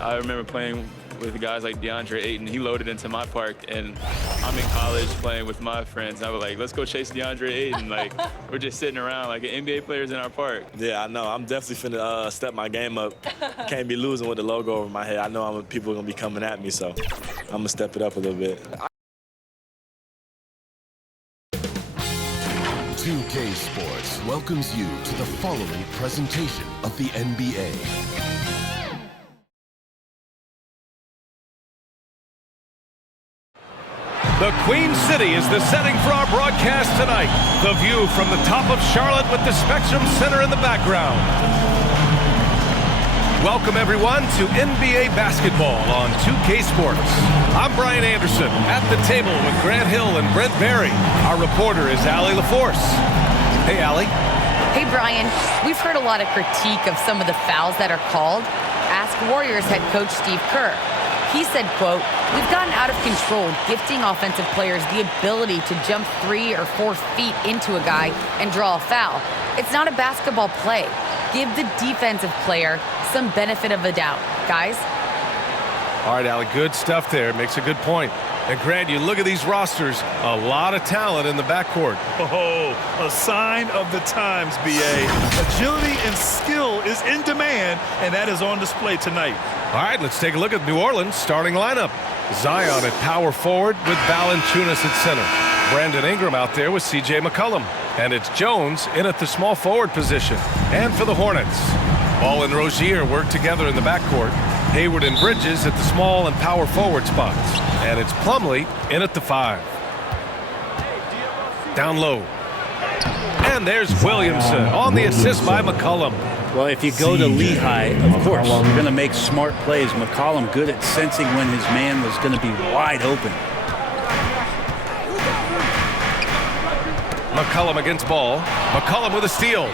I remember playing with guys like DeAndre Ayton. He loaded into my park, and I'm in college playing with my friends. I was like, let's go chase DeAndre Ayton. Like, we're just sitting around like NBA players in our park. Yeah, I know. I'm definitely finna step my game up. Can't be losing with the logo over my head. I know people are going to be coming at me, so I'm going to step it up a little bit. 2K Sports welcomes you to the following presentation of the NBA. The Queen City is the setting for our broadcast tonight. The view from the top of Charlotte with the Spectrum Center in the background. Welcome, everyone, to NBA basketball on 2K Sports. I'm Brian Anderson, at the table with Grant Hill and Brent Barry. Our reporter is Allie LaForce. Hey, Allie. Hey, Brian. We've heard a lot of critique of some of the fouls that are called. Ask Warriors head coach Steve Kerr. He said, quote, "We've gotten out of control, gifting offensive players the ability to jump 3 or 4 feet into a guy and draw a foul. It's not a basketball play. Give the defensive player some benefit of the doubt, guys." All right, Allie, good stuff there. Makes a good point. And Grant, you look at these rosters, a lot of talent in the backcourt. Oh, a sign of the times, B.A. Agility and skill is in demand, and that is on display tonight. All right, let's take a look at New Orleans' starting lineup. Zion at power forward with Valanciunas at center. Brandon Ingram out there with C.J. McCollum. And it's Jones in at the small forward position. And for the Hornets, Ball and Rozier work together in the backcourt. Hayward and Bridges at the small and power forward spots. And it's Plumlee in at the 5. Down low. And there's Williamson on the assist by McCollum. Well, if you go to Lehigh, of course, you're going to make smart plays. McCollum good at sensing when his man was going to be wide open. McCollum against Ball. McCollum with a steal.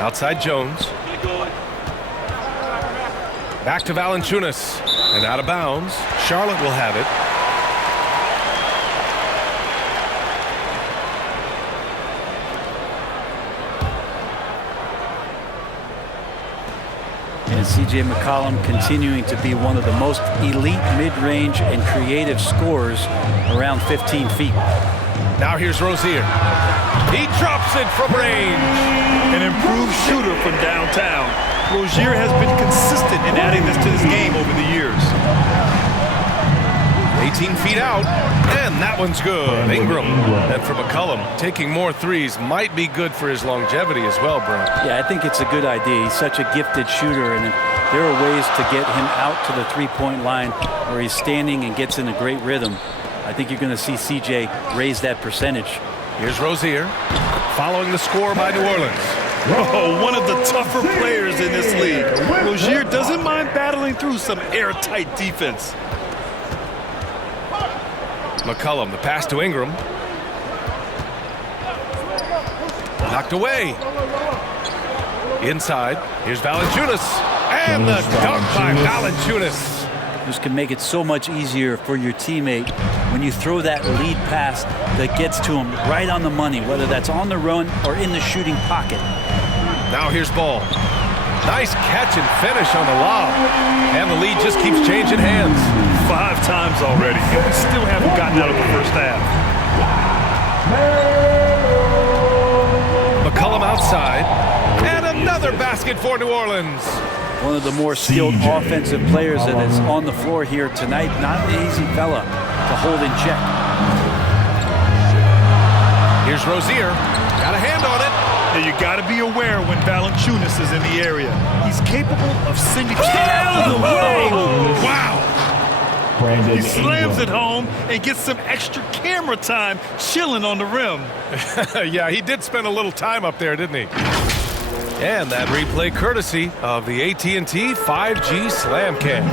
Outside Jones. Back to Valanciunas. And out of bounds. Charlotte will have it. And C.J. McCollum continuing to be one of the most elite mid-range and creative scorers around 15 feet. Now here's Rozier. He drops it from range. An improved shooter from downtown. Rozier has been consistent in adding this to his game over the years. 18 feet out, and that one's good. Ingram. And for McCollum, taking more threes might be good for his longevity as well, Brent. Yeah, I think it's a good idea. He's such a gifted shooter, and there are ways to get him out to the three-point line where he's standing and gets in a great rhythm. I think you're going to see C.J. raise that percentage. Here's Rozier, following the score by New Orleans. Oh, one of the tougher players in this league. Rozier doesn't mind battling through some airtight defense. McCollum, the pass to Ingram. Knocked away. Inside, here's Valanciunas. And the dunk by Valanciunas. This can make it so much easier for your teammate when you throw that lead pass that gets to him right on the money, whether that's on the run or in the shooting pocket. Now here's Ball. Nice catch and finish on the lob. And the lead just keeps changing hands. 5 times already, and we still haven't gotten out of the first half. McCollum outside. And another basket for New Orleans. One of the more skilled offensive players that is on the floor here tonight. Not an easy fella to hold in check. Here's Rozier. Got a hand on it. And you got to be aware when Valanciunas is in the area. He's capable of sending it out of the way. Wow. He slams it home and gets some extra camera time chilling on the rim. Yeah, he did spend a little time up there, didn't he? And that replay courtesy of the AT&T 5G Slam Cam.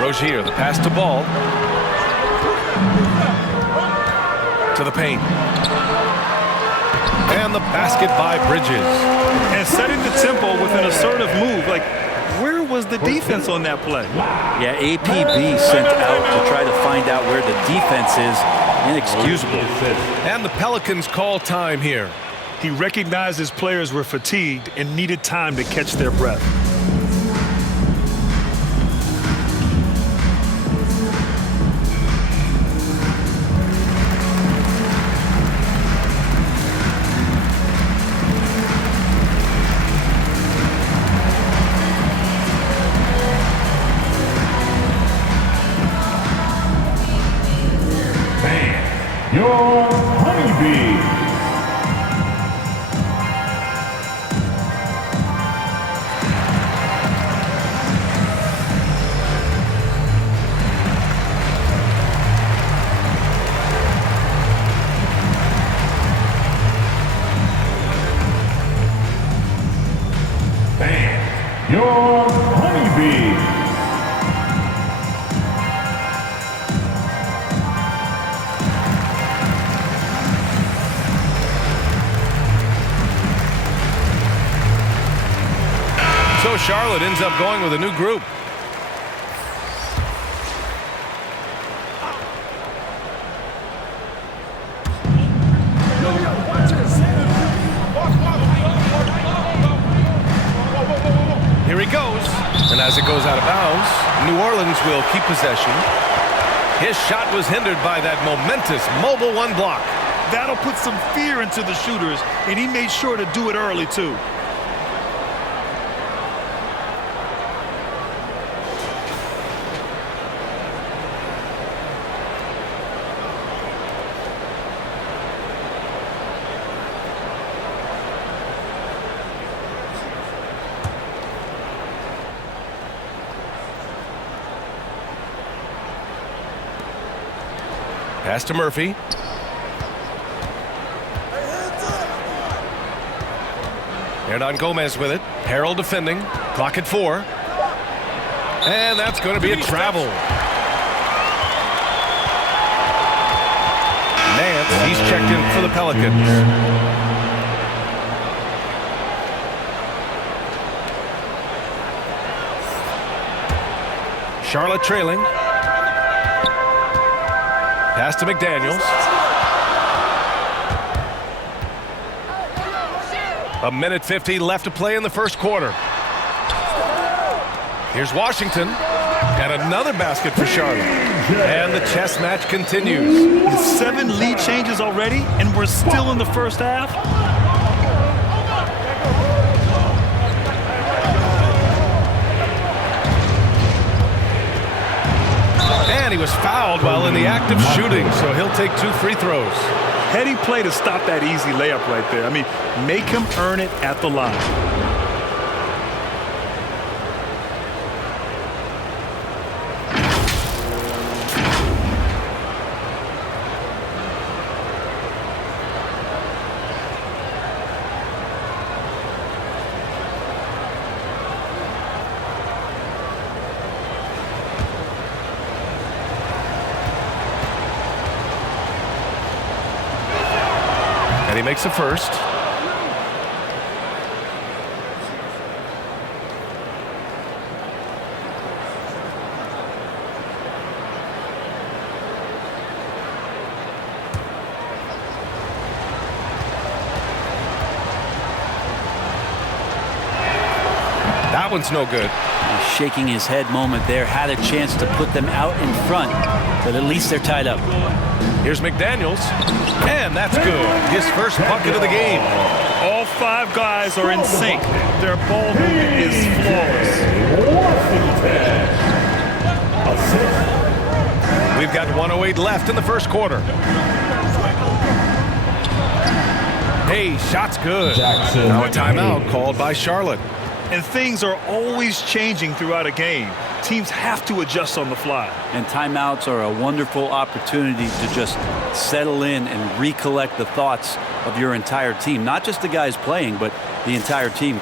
Rozier, the pass to Ball. To the paint. And the basket by Bridges. And setting the tempo with an assertive move. Like, where was the defense on that play? Yeah, APB sent out to try to find out where the defense is. Inexcusable. And the Pelicans call time here. He recognized his players were fatigued and needed time to catch their breath. Your honeybee. Bam. Your honeybee. So Charlotte ends up going with a new group. Here he goes. And as it goes out of bounds, New Orleans will keep possession. His shot was hindered by that momentous mobile one block. That'll put some fear into the shooters, and he made sure to do it early, too. Pass to Murphy. Hernan Gomez with it. Harrell defending. Clock at 4. And that's going to be a travel. Nance, he's checked in for the Pelicans. Charlotte trailing. Pass to McDaniels. A minute 50 left to play in the first quarter. Here's Washington. And another basket for Charlotte. And the chess match continues. 7 lead changes already, and we're still in the first half. And he was fouled while in the act of shooting, so he'll take 2 free throws. Heady play to stop that easy layup right there. I mean, make him earn it at the line. And he makes a first. That one's no good. Shaking his head moment there. Had a chance to put them out in front, but at least they're tied up. Here's McDaniels. And that's good. His first bucket of the game. All 5 guys are in sync. Their ball movement is flawless. We've got 1:08 left in the first quarter. Hey, shot's good. Now a timeout called by Charlotte. And things are always changing throughout a game. Teams have to adjust on the fly. And timeouts are a wonderful opportunity to just settle in and recollect the thoughts of your entire team. Not just the guys playing, but the entire team.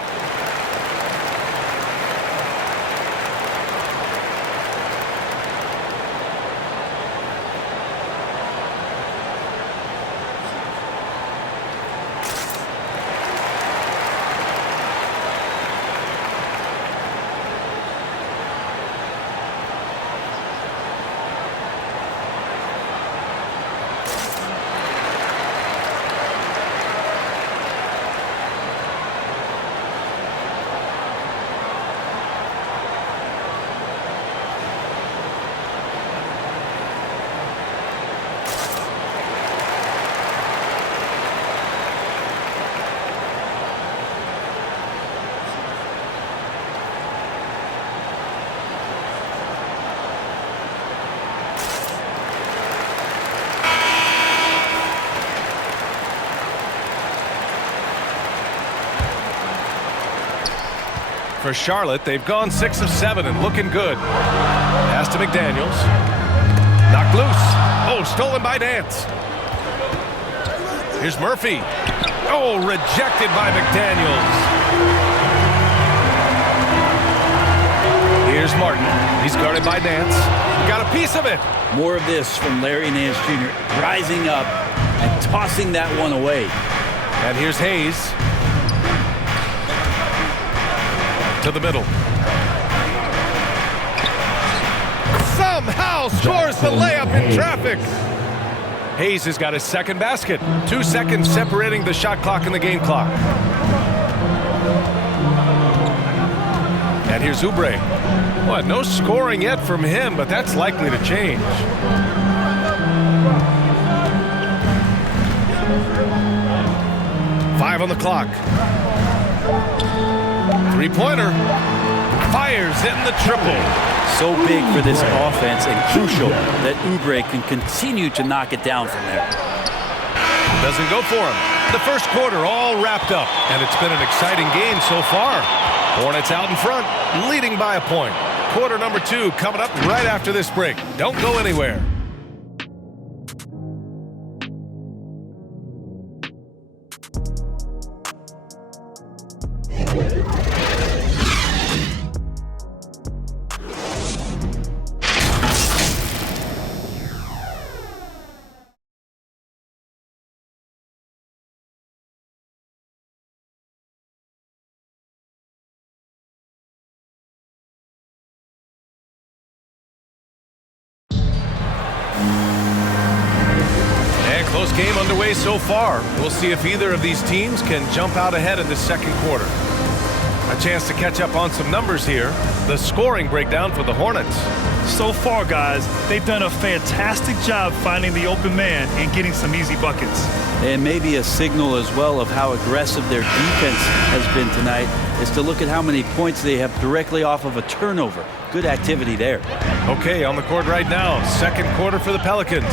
for Charlotte. They've gone 6 of 7 and looking good. Pass to McDaniels. Knocked loose. Oh, stolen by Nance. Here's Murphy. Oh, rejected by McDaniels. Here's Martin. He's guarded by Nance. Got a piece of it. More of this from Larry Nance Jr. rising up and tossing that one away. And here's Hayes. To the middle. Somehow scores the layup in traffic. Hayes has got his second basket. 2 seconds separating the shot clock and the game clock. And here's Oubre. Well, no scoring yet from him, but that's likely to change. Five on the clock. Three-pointer. Fires in the triple. So big for this offense and crucial that Oubre can continue to knock it down from there. Doesn't go for him. The first quarter all wrapped up, and it's been an exciting game so far. Hornets out in front, leading by a point. Quarter number 2 coming up right after this break. Don't go anywhere. Close game underway so far. We'll see if either of these teams can jump out ahead in the second quarter. A chance to catch up on some numbers here. The scoring breakdown for the Hornets. So far, guys, they've done a fantastic job finding the open man and getting some easy buckets. And maybe a signal as well of how aggressive their defense has been tonight is to look at how many points they have directly off of a turnover. Good activity there. Okay, on the court right now. Second quarter for the Pelicans.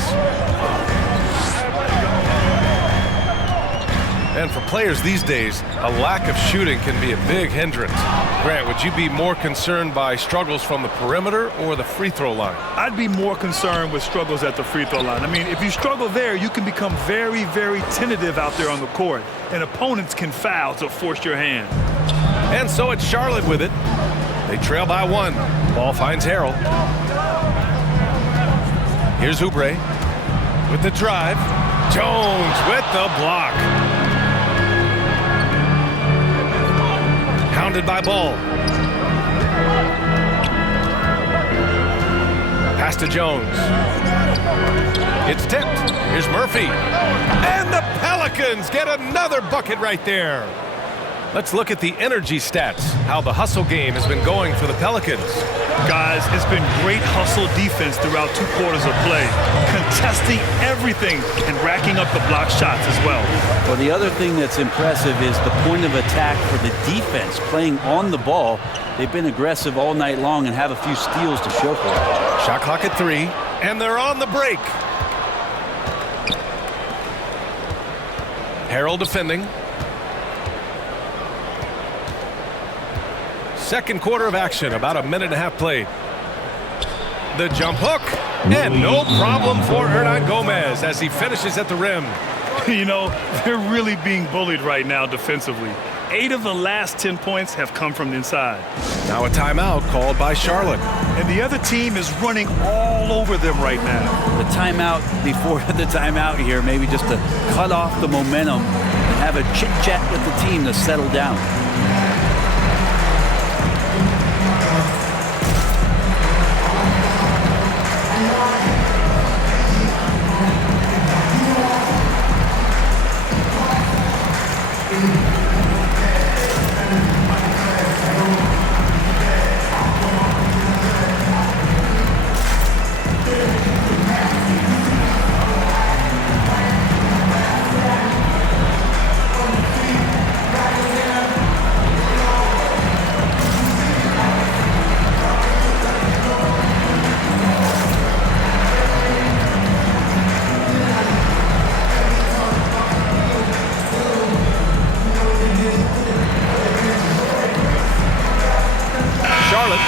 And for players these days, a lack of shooting can be a big hindrance. Grant, would you be more concerned by struggles from the perimeter or the free throw line? I'd be more concerned with struggles at the free throw line. I mean, if you struggle there, you can become very, very tentative out there on the court, and opponents can foul to force your hand. And so it's Charlotte with it. They trail by 1. Ball finds Harrell. Here's Oubre with the drive. Jones with the block. Hounded by Ball. Pass to Jones. It's tipped. Here's Murphy. And the Pelicans get another bucket right there. Let's look at the energy stats, how the hustle game has been going for the Pelicans. Guys, it's been great hustle defense throughout 2 quarters of play, contesting everything and racking up the block shots as well. Well, the other thing that's impressive is the point of attack for the defense playing on the ball. They've been aggressive all night long and have a few steals to show for it. Shot clock at 3, and they're on the break. Harrell defending. Second quarter of action, about a minute and a half played. The jump hook, and no problem for Hernan Gomez as he finishes at the rim. You know, they're really being bullied right now defensively. 8 of the last 10 points have come from inside. Now a timeout called by Charlotte. And the other team is running all over them right now. The timeout before the timeout here, maybe just to cut off the momentum and have a chit-chat with the team to settle down.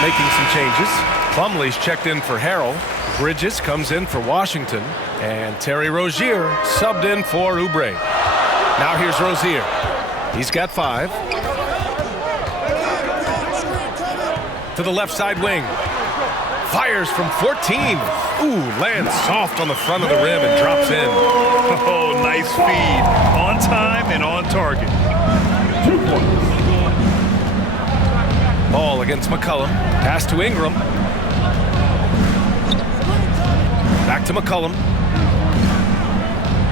making some changes. Plumlee's checked in for Harrell. Bridges comes in for Washington. And Terry Rozier subbed in for Oubre. Now here's Rozier. He's got 5. To the left side wing. Fires from 14. Ooh, lands soft on the front of the rim and drops in. Oh, nice feed. On time and on target. 2 points. Ball against McCollum. Pass to Ingram. Back to McCollum.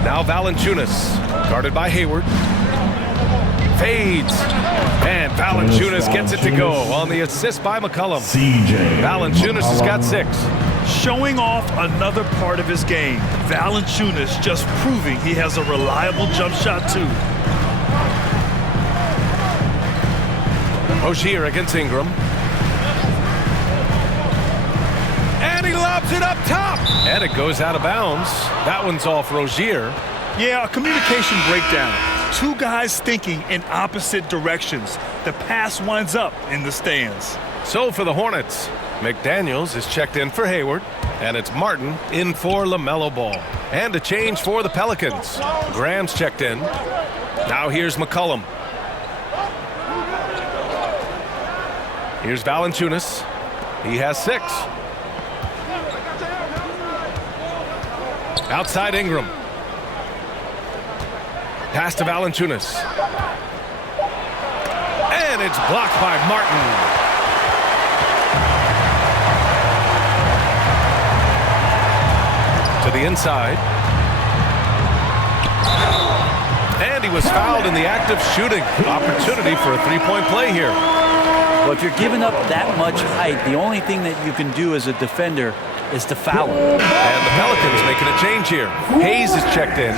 Now Valanciunas. Guarded by Hayward. Fades. And Valanciunas gets it to go on the assist by McCollum. CJ. Valanciunas has got 6. Showing off another part of his game. Valanciunas just proving he has a reliable jump shot too. Rozier against Ingram. And he lobs it up top. And it goes out of bounds. That one's off Rozier. Yeah, a communication breakdown. 2 guys thinking in opposite directions. The pass winds up in the stands. So for the Hornets, McDaniels is checked in for Hayward. And it's Martin in for LaMelo Ball. And a change for the Pelicans. Graham's checked in. Now here's McCollum. Here's Valanciunas. He has 6. Outside Ingram. Pass to Valanciunas. And it's blocked by Martin. To the inside. And he was fouled in the act of shooting. Opportunity for a 3-point play here. Well, if you're giving up that much height, the only thing that you can do as a defender is to foul him. And the Pelicans making a change here. Hayes is checked in.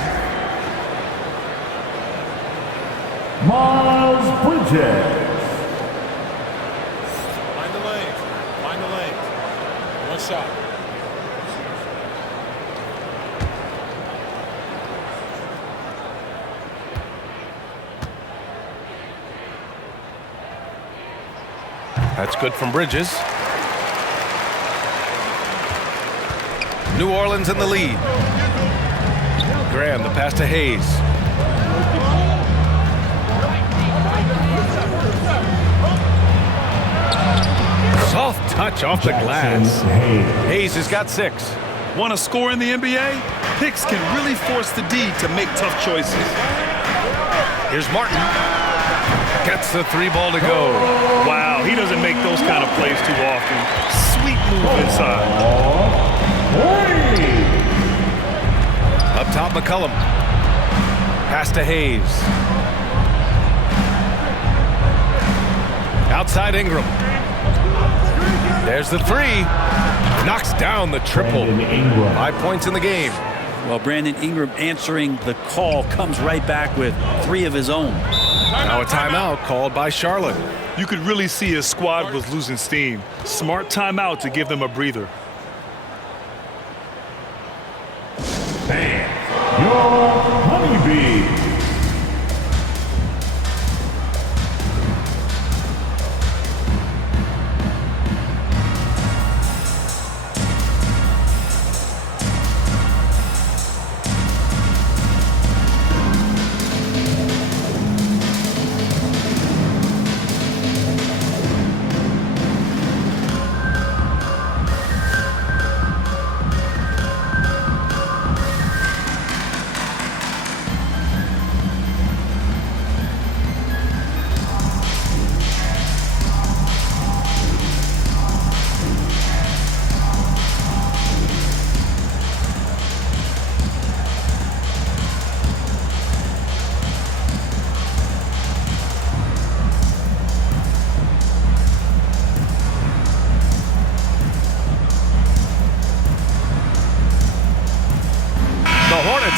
Miles Bridges. Find the lane. Find the lane. One shot. That's good from Bridges. New Orleans in the lead. Graham, the pass to Hayes. Soft touch off the glass. Hayes has got 6. Want to score in the NBA? Picks can really force the D to make tough choices. Here's Martin. Gets the 3 ball to go. Wow, he doesn't make those kind of plays too often. Sweet move inside. Up top, McCollum. Pass to Hayes. Outside Ingram. There's the 3. Knocks down the triple. 5 points in the game. Well, Brandon Ingram answering the call comes right back with 3 of his own. Now a timeout called by Charlotte. You could really see his squad was losing steam. Smart timeout to give them a breather. Your honeybee.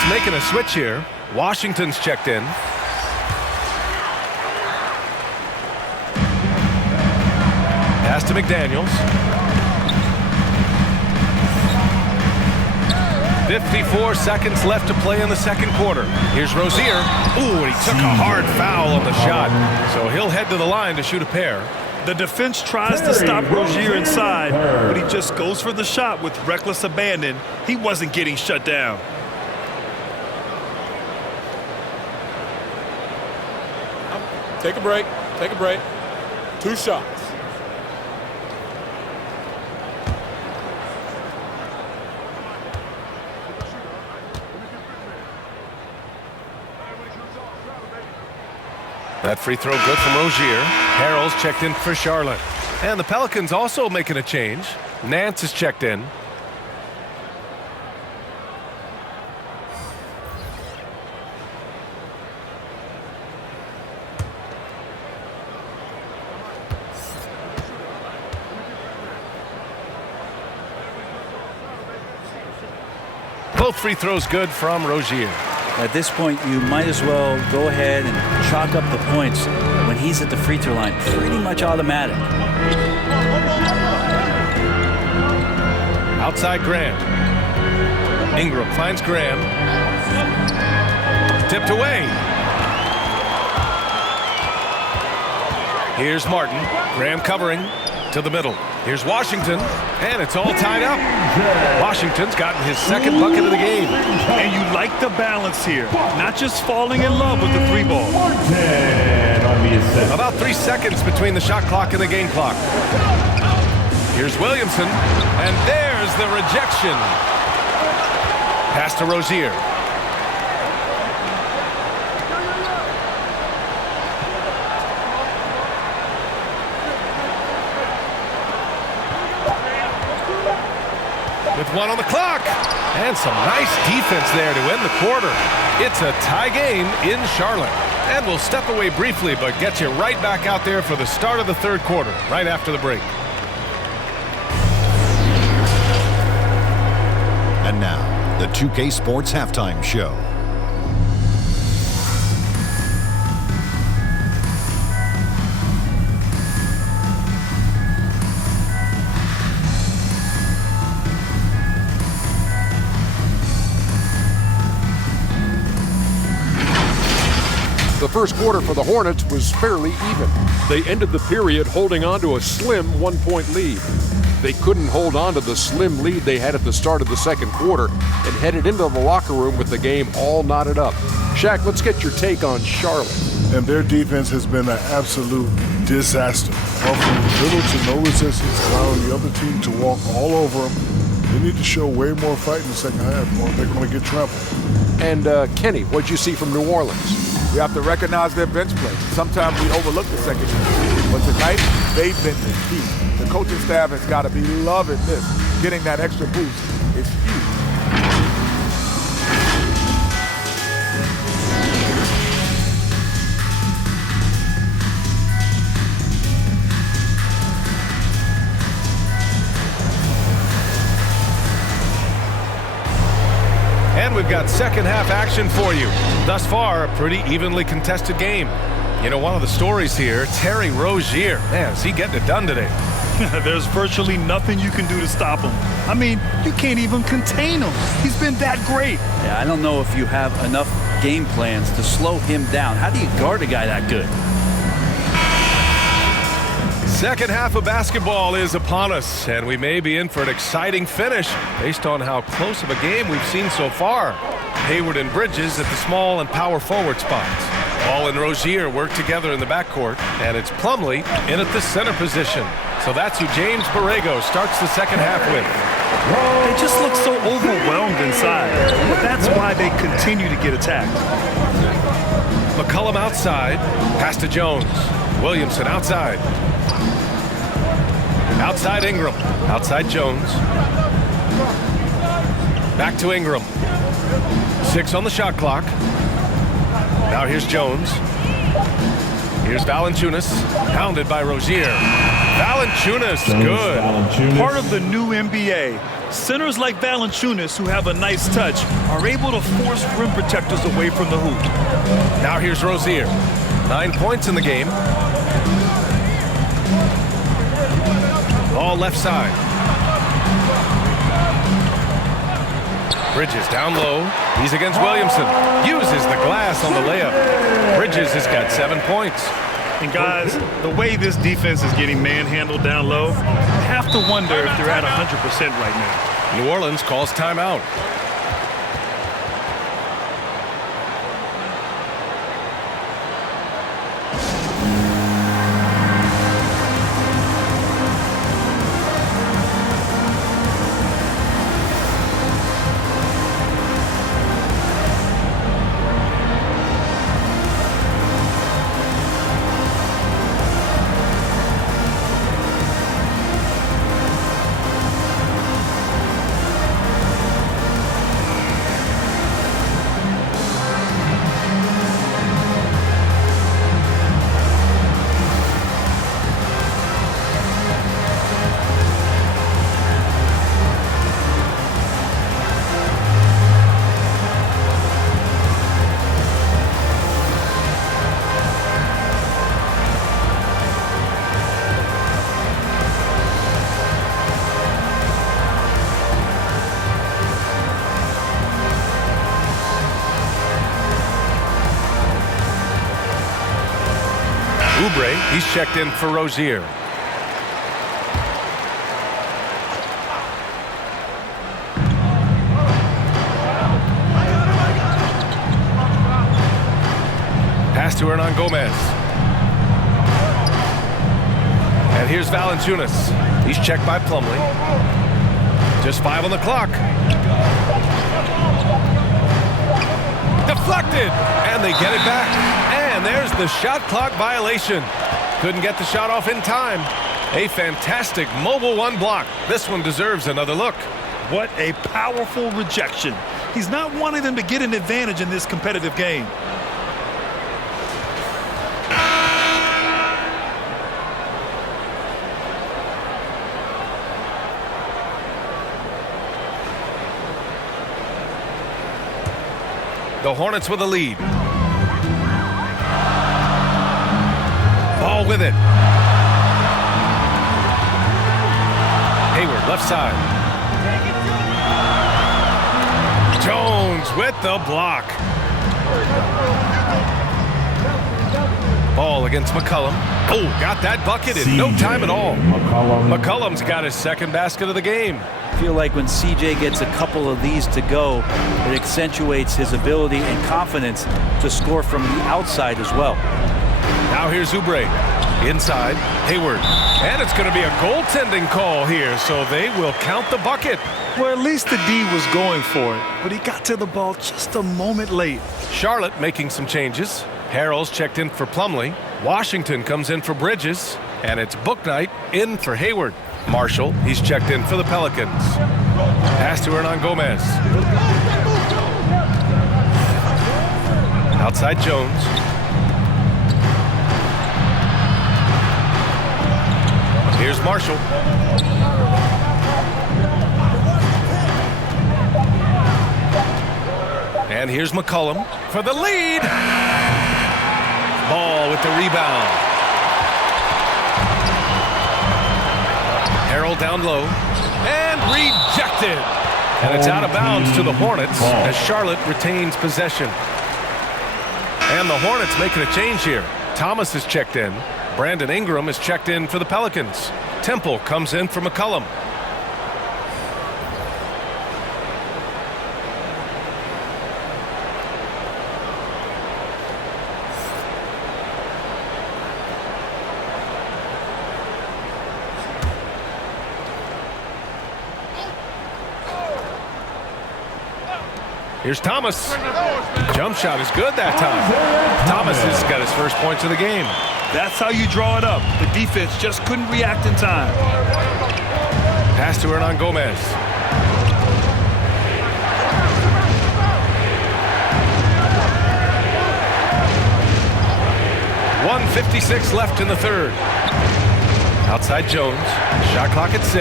Making a switch here. Washington's checked in. Pass to McDaniels. 54 seconds left to play in the second quarter. Here's Rozier. Ooh, and he took a hard foul on the shot. So he'll head to the line to shoot a pair. The defense tries to stop Rozier inside, but he just goes for the shot with reckless abandon. He wasn't getting shut down. Take a break. Take a break. 2 shots. That free throw good from Rozier. Harrell's checked in for Charlotte. And the Pelicans also making a change. Nance is checked in. Both free throws good from Rozier. At this point, you might as well go ahead and chalk up the points when he's at the free throw line. Pretty much automatic. Outside Graham. Ingram finds Graham. Tipped away. Here's Martin. Graham covering to the middle. Here's Washington, and it's all tied up. Washington's gotten his second bucket of the game. And you like the balance here, not just falling in love with the 3-ball. About 3 seconds between the shot clock and the game clock. Here's Williamson, and there's the rejection. Pass to Rozier. With 1 on the clock. And some nice defense there to end the quarter. It's a tie game in Charlotte. And we'll step away briefly, but get you right back out there for the start of the third quarter, right after the break. And now, the 2K Sports Halftime Show. The first quarter for the Hornets was fairly even. They ended the period holding on to a slim 1-point lead. They couldn't hold on to the slim lead they had at the start of the second quarter and headed into the locker room with the game all knotted up. Shaq, let's get your take on Charlotte. And their defense has been an absolute disaster. Offering little to no resistance, allowing the other team to walk all over them. They need to show way more fight in the second half, or they're going to get trampled. And Kenny, what'd you see from New Orleans? You have to recognize their bench play. Sometimes we overlook the second unit, but tonight they've been the key. The coaching staff has got to be loving this. Getting that extra boost is huge. And we've got second half action for you. Thus far, a pretty evenly contested game. You know, one of the stories here, Terry Rozier. Man, is he getting it done today? There's virtually nothing you can do to stop him. I mean, you can't even contain him. He's been that great. Yeah, I don't know if you have enough game plans to slow him down. How do you guard a guy that good? Second half of basketball is upon us, and we may be in for an exciting finish based on how close of a game we've seen so far. Hayward and Bridges at the small and power forward spots. Ball and Rozier work together in the backcourt, and it's Plumlee in at the center position. So that's who James Borrego starts the second half with. They just look so overwhelmed inside, but that's why they continue to get attacked. McCollum outside, pass to Jones. Williamson outside. Outside Ingram, outside Jones. Back to Ingram. 6 on the shot clock. Now here's Jones. Here's Valanciunas, pounded by Rozier. Valanciunas, good. Part of the new NBA. Centers like Valanciunas, who have a nice touch, are able to force rim protectors away from the hoop. Now here's Rozier. 9 points in the game. Ball left side. Bridges down low. He's against Williamson. Uses the glass on the layup. Bridges has got 7 points. And guys, the way this defense is getting manhandled down low, I have to wonder if they're at 100% right now. New Orleans calls timeout. He's checked in for Rozier. Pass to Hernan Gomez. And here's Valanciunas. He's checked by Plumlee. Just 5 on the clock. Deflected, and they get it back. And there's the shot clock violation. Couldn't get the shot off in time. A fantastic mobile one block. This one deserves another look. What a powerful rejection. He's not wanting them to get an advantage in this competitive game. The Hornets with a lead. Ball with it. Hayward, left side. Jones with the block. Ball against McCollum. Oh, got that bucket in no time at all. McCollum's got his second basket of the game. I feel like when CJ gets a couple of these to go, it accentuates his ability and confidence to score from the outside as well. Now here's Oubre. Inside, Hayward. And it's going to be a goaltending call here, so they will count the bucket. Well, at least the D was going for it, but he got to the ball just a moment late. Charlotte making some changes. Harrell's checked in for Plumlee. Washington comes in for Bridges. And it's Bouknight in for Hayward. Marshall, he's checked in for the Pelicans. Pass to Hernan Gomez. Outside Jones. Here's Marshall. And here's McCollum for the lead. Ball with the rebound. Harrell down low. And rejected. And it's out of bounds to the Hornets as Charlotte retains possession. And the Hornets making a change here. Thomas is checked in. Brandon Ingram is checked in for the Pelicans. Temple comes in for McCollum. Here's Thomas. Jump shot is good that time. Thomas has got his first points of the game. That's how you draw it up. The defense just couldn't react in time. Pass to Hernan Gomez. .156 left in the third. Outside Jones. Shot clock at 6.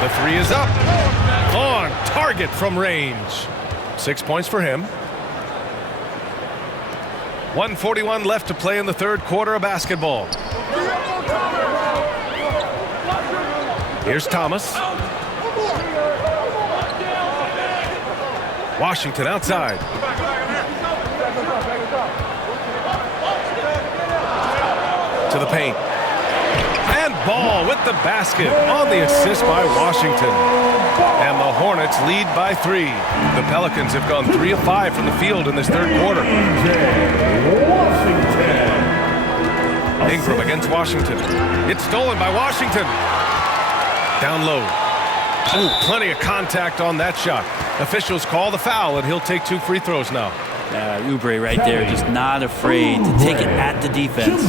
The three is up. On target from range. 6 points for him. 1:41 left to play in the third quarter of basketball. Here's Thomas. Washington outside. To the paint. And Ball with the basket on the assist by Washington. And the Hornets lead by 3. The Pelicans have gone 3 of 5 from the field in this third quarter. Ingram against Washington. It's stolen by Washington. Down low. Ooh, plenty of contact on that shot. Officials call the foul, and he'll take 2 free throws now. Oubre right there, just not afraid to take it at the defense.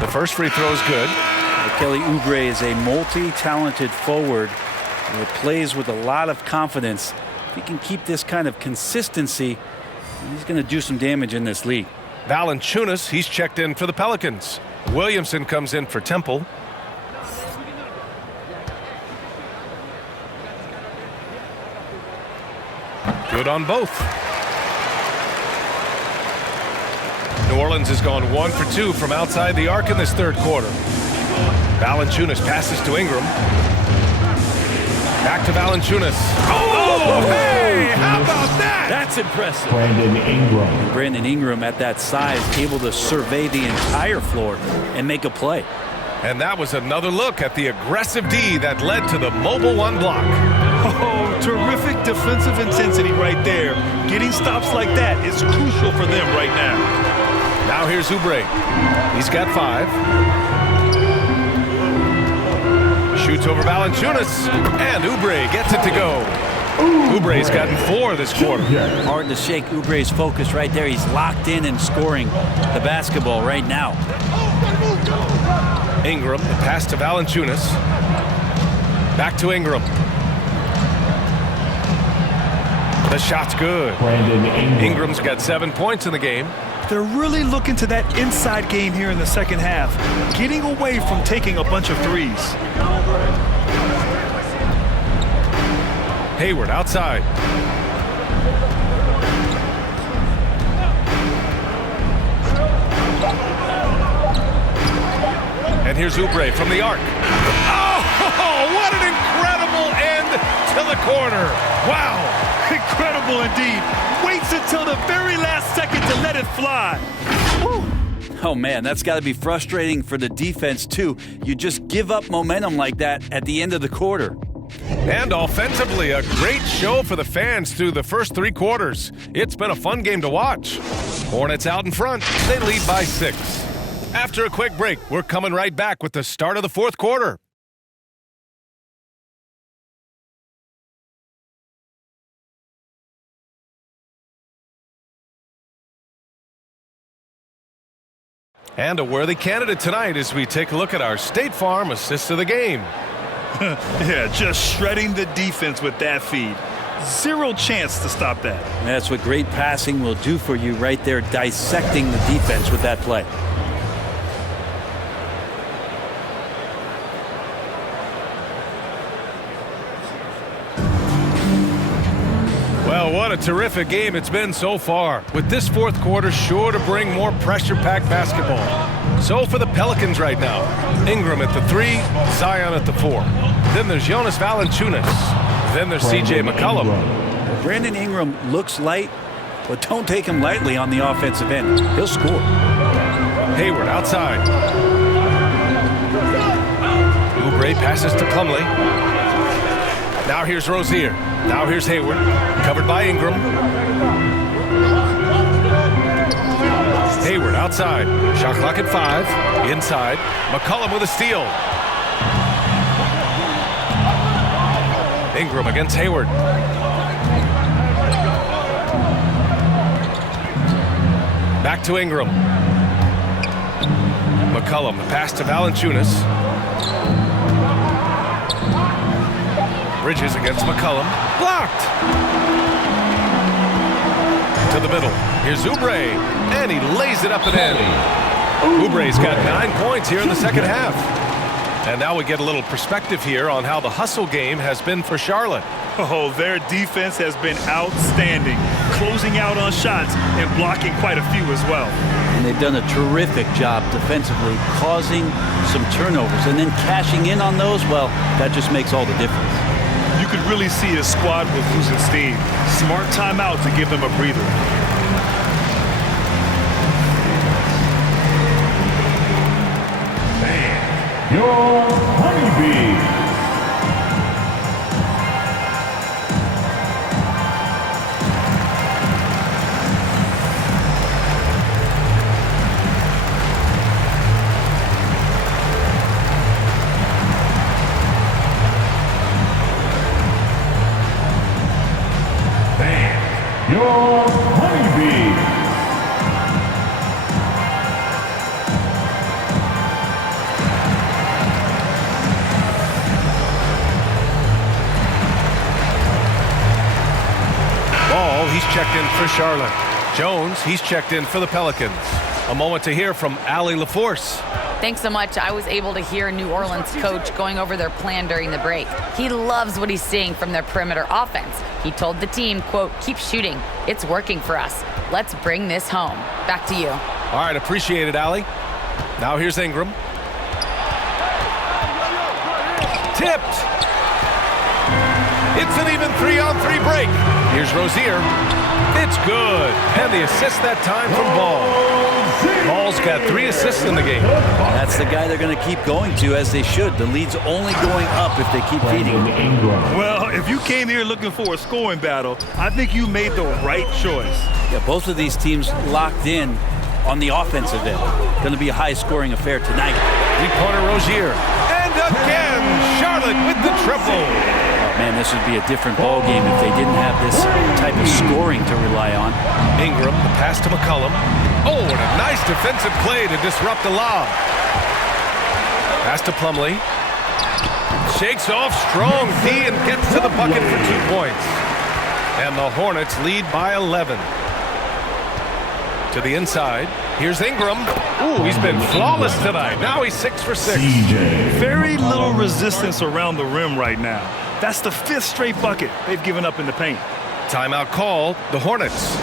The first free throw is good. Kelly Oubre is a multi-talented forward who plays with a lot of confidence. If he can keep this kind of consistency, he's going to do some damage in this league. Valanciunas, he's checked in for the Pelicans. Williamson comes in for Temple. Good on both. New Orleans has gone 1 for 2 from outside the arc in this third quarter. Valanciunas passes to Ingram. Back to Valanciunas. Oh, hey, how about that? That's impressive. Brandon Ingram at that size, able to survey the entire floor and make a play. And that was another look at the aggressive D that led to the mobile 1 block. Oh, terrific defensive intensity right there. Getting stops like that is crucial for them right now. Now here's Oubre. He's got 5. Shoots over Valanciunas, and Oubre gets it to go. Oubre's gotten 4 this quarter. Hard to shake Oubre's focus right there. He's locked in and scoring the basketball right now. Ingram, the pass to Valanciunas. Back to Ingram. The shot's good. Ingram's got 7 points in the game. They're really looking to that inside game here in the second half, getting away from taking a bunch of threes. Hayward outside. And here's Oubre from the arc. Oh, what an incredible end to the corner. Wow. Incredible indeed. Waits until the very last second to let it fly. Woo. Oh, man, that's got to be frustrating for the defense, too. You just give up momentum like that at the end of the quarter. And offensively, a great show for the fans through the first 3 quarters. It's been a fun game to watch. Hornets out in front. They lead by 6. After a quick break, we're coming right back with the start of the fourth quarter. And a worthy candidate tonight as we take a look at our State Farm assist of the game. Yeah, just shredding the defense with that feed. 0 chance to stop that. That's what great passing will do for you right there, dissecting the defense with that play. Well, what a terrific game it's been so far, with this fourth quarter sure to bring more pressure-packed basketball. So for the Pelicans right now, Ingram at the 3, Zion at the 4. Then there's Jonas Valanciunas. Then there's C.J. McCollum. Brandon Ingram looks light, but don't take him lightly on the offensive end. He'll score. Hayward outside. Oubre passes to Plumlee. Now here's Rozier. Now here's Hayward, covered by Ingram. Hayward outside. Shot clock at 5. Inside. McCollum with a steal. Ingram against Hayward. Back to Ingram. McCollum, the pass to Valanciunas. Bridges against McCollum. Blocked! To the middle. Here's Oubre. And he lays it up and in. Oubre's got 9 points here in the second half. And now we get a little perspective here on how the hustle game has been for Charlotte. Oh, their defense has been outstanding, closing out on shots and blocking quite a few as well. And they've done a terrific job defensively, causing some turnovers, and then cashing in on those. Well, that just makes all the difference. You could really see his squad was losing steam. Smart timeout to give them a breather. Your Honeybee. Your Honeybee. Ball, he's checked in for Charlotte. Jones, he's checked in for the Pelicans. A moment to hear from Allie LaForce. Thanks so much. I was able to hear New Orleans coach going over their plan during the break. He loves what he's seeing from their perimeter offense. He told the team, quote, "Keep shooting. It's working for us. Let's bring this home." Back to you. All right, appreciate it, Allie. Now here's Ingram. Tipped. It's an even 3-on-3 break. Here's Rozier. It's good. And the assist that time from Ball. Ball's got 3 assists in the game. That's the guy they're going to keep going to, as they should. The lead's only going up if they keep feeding him. Well, if you came here looking for a scoring battle, I think you made the right choice. Yeah, both of these teams locked in on the offensive end. Going to be a high-scoring affair tonight. 3-pointer Rozier. And again, Charlotte with the triple. Man, this would be a different ball game if they didn't have this type of scoring to rely on. Ingram, the pass to McCollum. Oh, and a nice defensive play to disrupt the lob. Pass to Plumlee. Shakes off strong D and gets to the bucket for 2 points. And the Hornets lead by 11. To the inside. Here's Ingram. Ooh, he's been flawless tonight. Now he's 6 for 6. Very little resistance around the rim right now. That's the 5th straight bucket they've given up in the paint. Timeout called, the Hornets.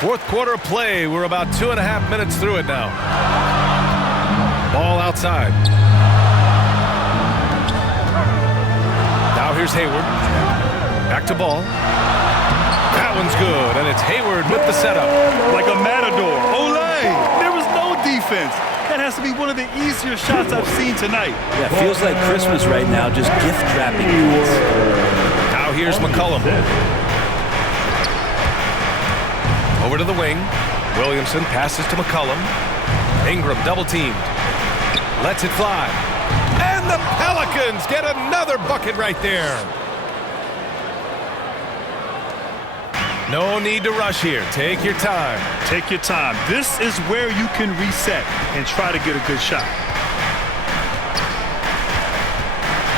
Fourth quarter of play. We're about 2.5 minutes through it now. Ball outside. Now here's Hayward. Back to Ball. That one's good, and it's Hayward with the setup. Like a matador. Olay! There was no defense. That has to be one of the easier shots I've seen tonight. Yeah, it feels like Christmas right now, just gift wrapping. Now here's McCollum. Over to the wing. Williamson passes to McCollum. Ingram double teamed. Lets it fly. And the Pelicans get another bucket right there. No need to rush here. Take your time. Take your time. This is where you can reset and try to get a good shot.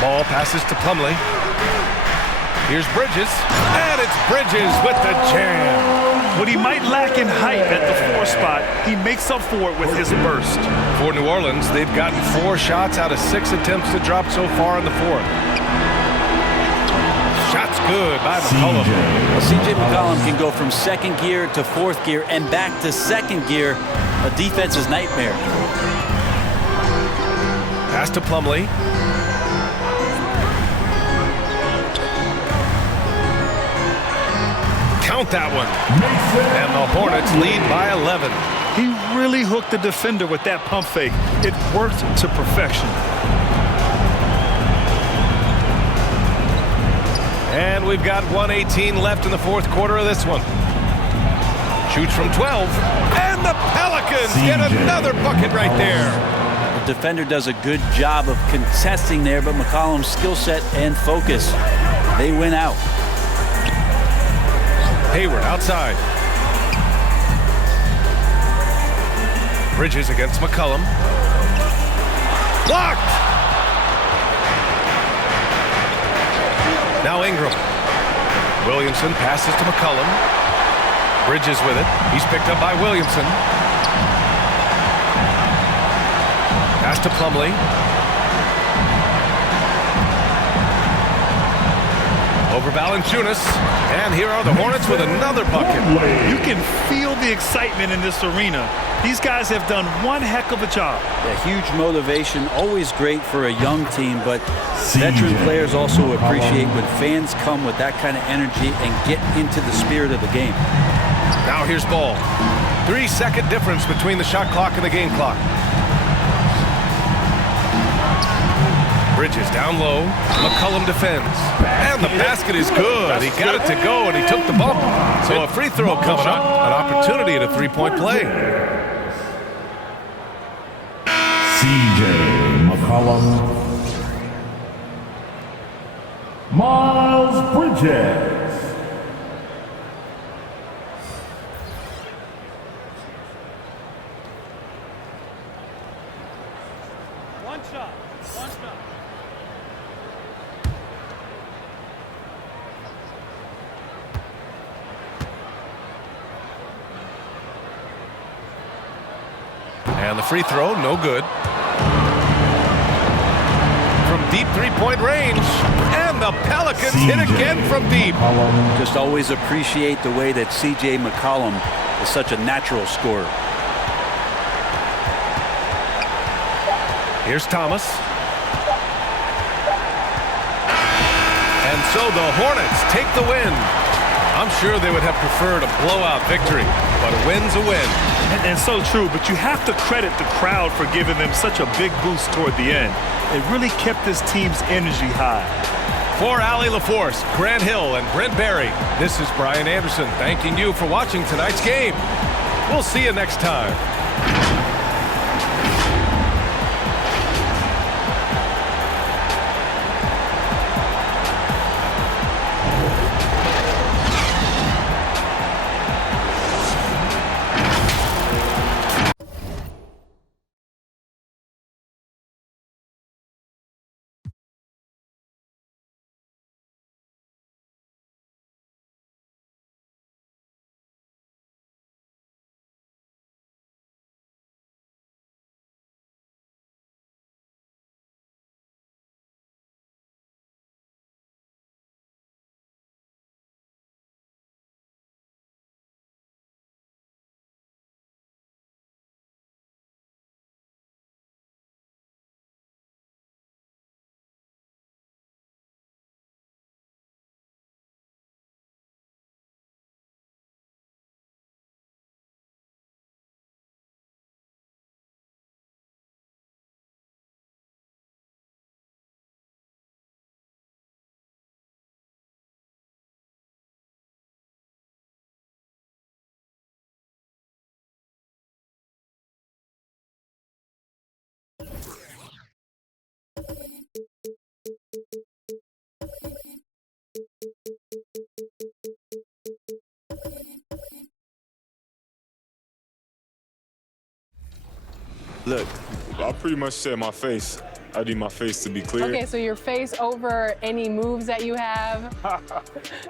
Ball passes to Plumlee. Here's Bridges. And it's Bridges with the jam. What he might lack in height at the 4 spot, he makes up for it with his burst. For New Orleans, they've gotten 4 shots out of 6 attempts to drop so far in the 4th. Shot's good by McCollum. Well, C.J. McCollum can go from 2nd gear to 4th gear and back to 2nd gear a defense's nightmare. Pass to Plumlee. Count that one. And the Hornets lead by 11. He really hooked the defender with that pump fake. It worked to perfection. And we've got 1:18 left in the fourth quarter of this one. Shoots from 12. And the Pelicans get another bucket right there. The defender does a good job of contesting there, but McCollum's skill set and focus, they win out. Hayward outside. Bridges against McCollum. Blocked! Now Ingram. Williamson passes to McCollum. Bridges with it. He's picked up by Williamson. Pass to Plumlee. Over Valanciunas. And here are the Hornets with another bucket. You can feel the excitement in this arena. These guys have done one heck of a job. A huge motivation, always great for a young team, but veteran players also appreciate when fans come with that kind of energy and get into the spirit of the game. Now here's Ball. 3-second difference between the shot clock and the game clock. Bridges down low. McCollum defends. And the basket is good. He got it to go, and he took the bump. So a free throw coming up. An opportunity at a three-point play. C.J. McCollum. Miles Bridges. One shot. And the free throw, no good. From deep three-point range. And the Pelicans hit again from deep. Just always appreciate the way that C.J. McCollum is such a natural scorer. Here's Thomas. And so the Hornets take the win. I'm sure they would have preferred a blowout victory, but a win's a win. And so true, but you have to credit the crowd for giving them such a big boost toward the end. It really kept this team's energy high. For Allie LaForce, Grant Hill, and Brent Barry, this is Brian Anderson thanking you for watching tonight's game. We'll see you next time. Look, I pretty much said my face. I need my face to be clear. Okay, so your face over any moves that you have?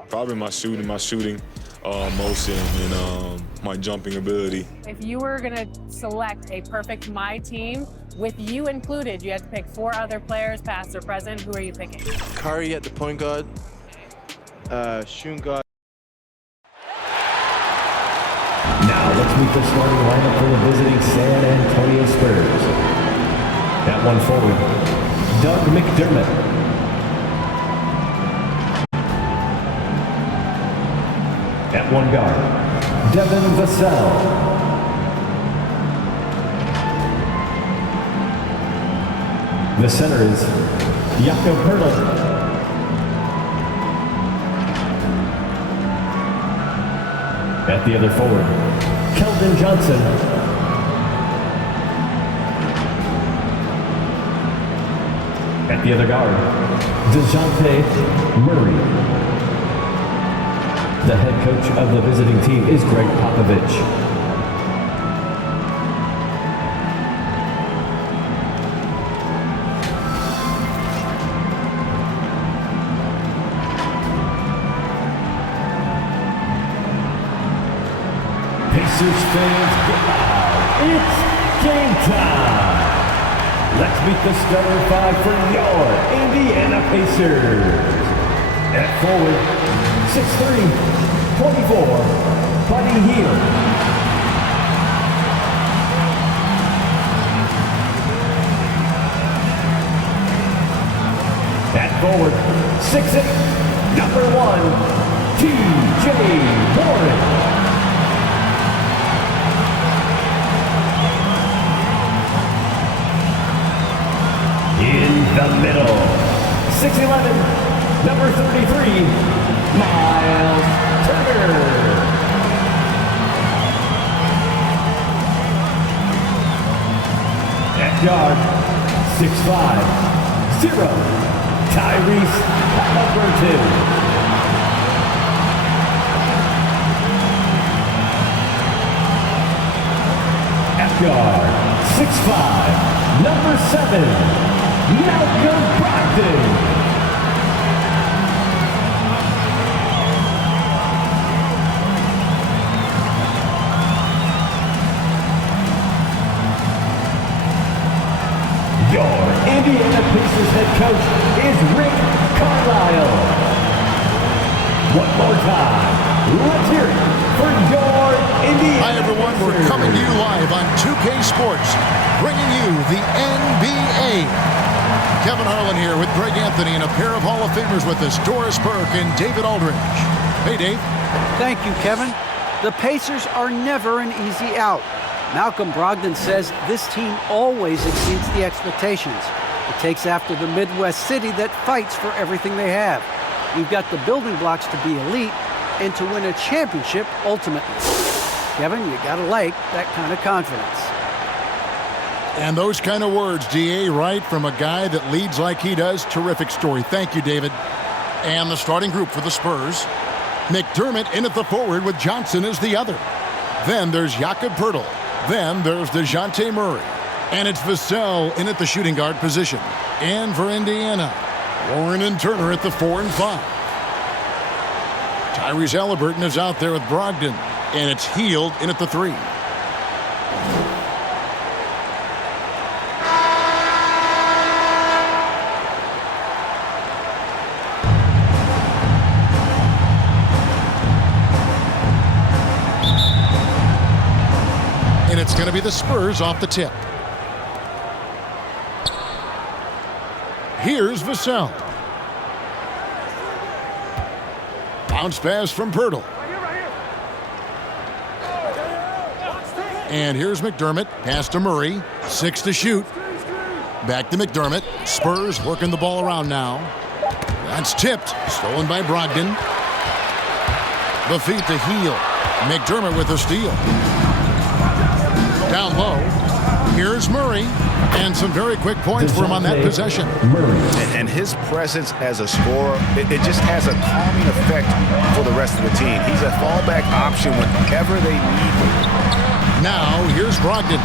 Probably my shooting motion, and my jumping ability. If you were gonna select a perfect My Team, with you included, you had to pick 4 other players, past or present, who are you picking? Curry at the point guard, shooting guard. Now let's move meet the starting lineup for the visiting San Antonio Spurs. At one forward, Doug McDermott. At one guard, Devin Vassell. The center is Jakob Poeltl. At the other forward, Keldon Johnson. At the other guard, DeJounte Murray. The head coach of the visiting team is Greg Popovich. Pacers fans, get loud. It's game time. Let's meet the starting five for your Indiana Pacers. At forward, 6'3", 24, Buddy Hield. At forward, 6'8", number 1, T.J. Warren. In the middle, 6'11", number 33, Miles Turner. At guard, 6'5", 0, Tyrese Halliburton. At guard, 6'5", number 7, Malcolm Brogdon. Your Indiana Pacers head coach is Rick Carlisle. One more time, let's hear it for your Indiana Hi everyone, Pacers. we're coming to you live on 2K Sports, bringing you the NBA. Kevin Harlan here with Greg Anthony and a pair of Hall of Famers with us, Doris Burke and David Aldridge. Hey, Dave. Thank you, Kevin. The Pacers are never an easy out. Malcolm Brogdon says this team always exceeds the expectations. It takes after the Midwest city that fights for everything they have. We've got the building blocks to be elite and to win a championship ultimately. Kevin, you gotta like that kind of confidence. And those kind of words, DA, right from a guy that leads like he does. Terrific story. Thank you, David. And the starting group for the Spurs. McDermott in at the forward with Johnson as the other. Then there's Jakob Poeltl. Then there's DeJounte Murray. And it's Vassell in at the shooting guard position. And for Indiana, Warren and Turner at the 4 and 5. Tyrese Halliburton is out there with Brogdon. And it's Hield in at the 3. And it's going to be the Spurs off the tip. Here's Vassell. Bounce pass from Poeltl. And here's McDermott. Pass to Murray. 6 to shoot. Back to McDermott. Spurs working the ball around now. That's tipped. Stolen by Brogdon. The feet to Hield. McDermott with a steal. Down low. Here's Murray. And some very quick points for him on that possession. And his presence as a scorer, it just has a calming effect for the rest of the team. He's a fallback option whenever they need him. Now, here's Brogdon.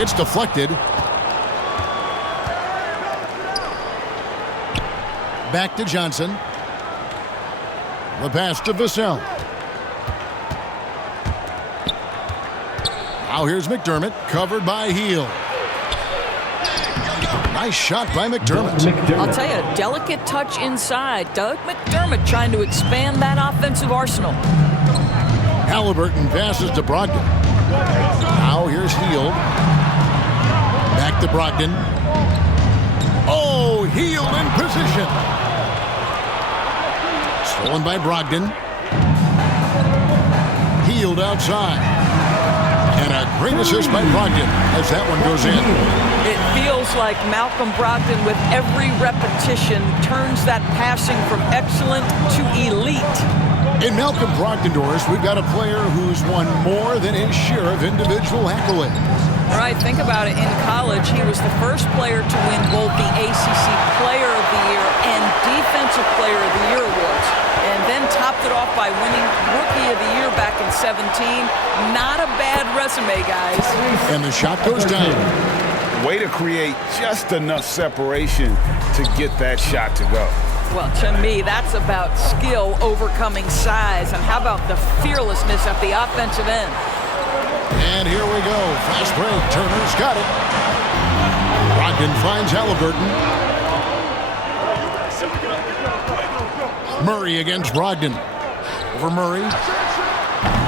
It's deflected. Back to Johnson. The pass to Vassell. Now here's McDermott, covered by Hield. Nice shot by McDermott. I'll tell you, a delicate touch inside. Doug McDermott trying to expand that offensive arsenal. Halliburton passes to Brogdon. Now here's Hield. Back to Brogdon. Oh, Hield in position. Stolen by Brogdon. Hield outside. And a great assist by Brogdon as that one goes in. It feels like Malcolm Brogdon, with every repetition, turns that passing from excellent to elite. In Malcolm Brogdon doors, we've got a player who's won more than his share of individual accolades. Right, think about it. In college, he was the first player to win both the ACC Player of the Year and Defensive Player of the Year awards, and then topped it off by winning Rookie of the Year back in 2017. Not a bad resume, guys. And the shot goes down. Way to create just enough separation to get that shot to go. Well, to me, that's about skill overcoming size. And how about the fearlessness at the offensive end? And here we go. Fast break. Turner's got it. Brogdon finds Halliburton. Murray against Brogdon. Over Murray.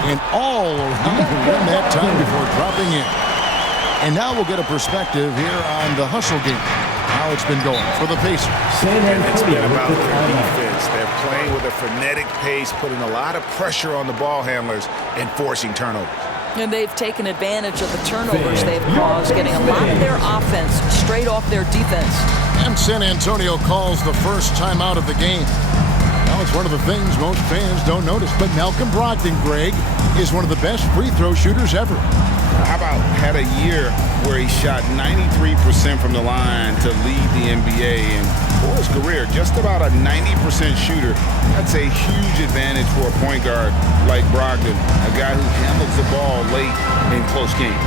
And all around the rim that time before dropping in. And now we'll get a perspective here on the hustle game. How it's been going for the Pacers. And it's been about their defense. They're playing with a frenetic pace, putting a lot of pressure on the ball handlers and forcing turnovers. And they've taken advantage of the turnovers they've caused, getting a lot of their offense straight off their defense. And San Antonio calls the first timeout of the game. Now, it's one of the things most fans don't notice, but Malcolm Brogdon, Greg, is one of the best free throw shooters ever. How about had a year where he shot 93% from the line to lead the NBA, and for his career, just about a 90% shooter. That's a huge advantage for a point guard like Brogdon, a guy who handles the ball late in close games.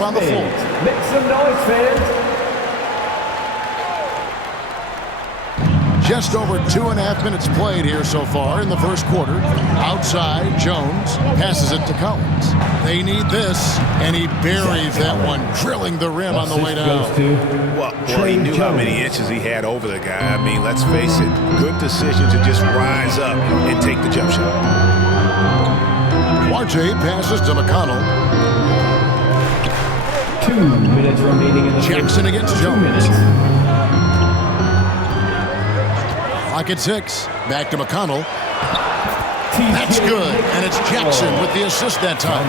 On the floor. Make some noise, fans. Just over 2.5 minutes played here so far in the first quarter. Outside, Jones passes it to Collins. They need this, and he buries that one, drilling the rim on the way down. Well, he knew how many inches he had over the guy. I mean, let's face it, good decision to just rise up and take the jump shot. Duarte passes to McConnell. 2 minutes remaining in the Jackson against Jones. 2 minutes. Clock at 6. Back to McConnell. That's good. And it's Jackson with the assist that time.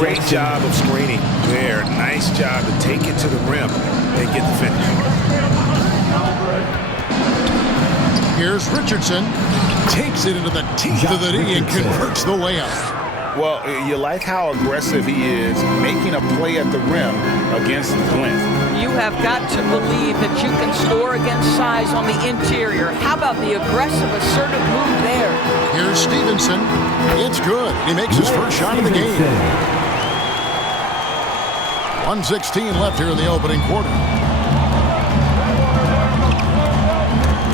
Great job of screening there. Nice job to take it to the rim and get the finish. Here's Richardson. Takes it into the teeth of the knee and converts the layup. Well, you like how aggressive he is, making a play at the rim against length. You have got to believe that you can score against size on the interior. How about the aggressive, assertive move there? Here's Stevenson. It's good. He makes his first shot of the game. 1:16 left here in the opening quarter.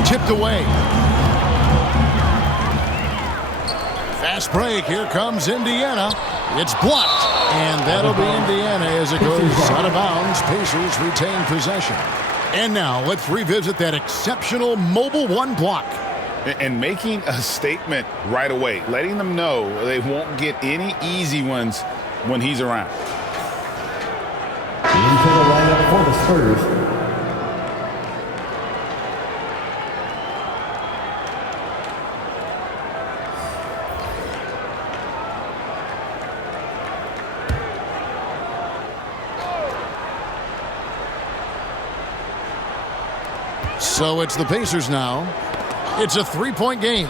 Tipped away. Fast break. Here comes Indiana. It's blocked. And that'll be Indiana as it goes out of bounds. Pacers retain possession. And now let's revisit that exceptional mobile one block. And making a statement right away, letting them know they won't get any easy ones when he's around. Into the lineup for the Spurs. So it's the Pacers now. It's a three-point game.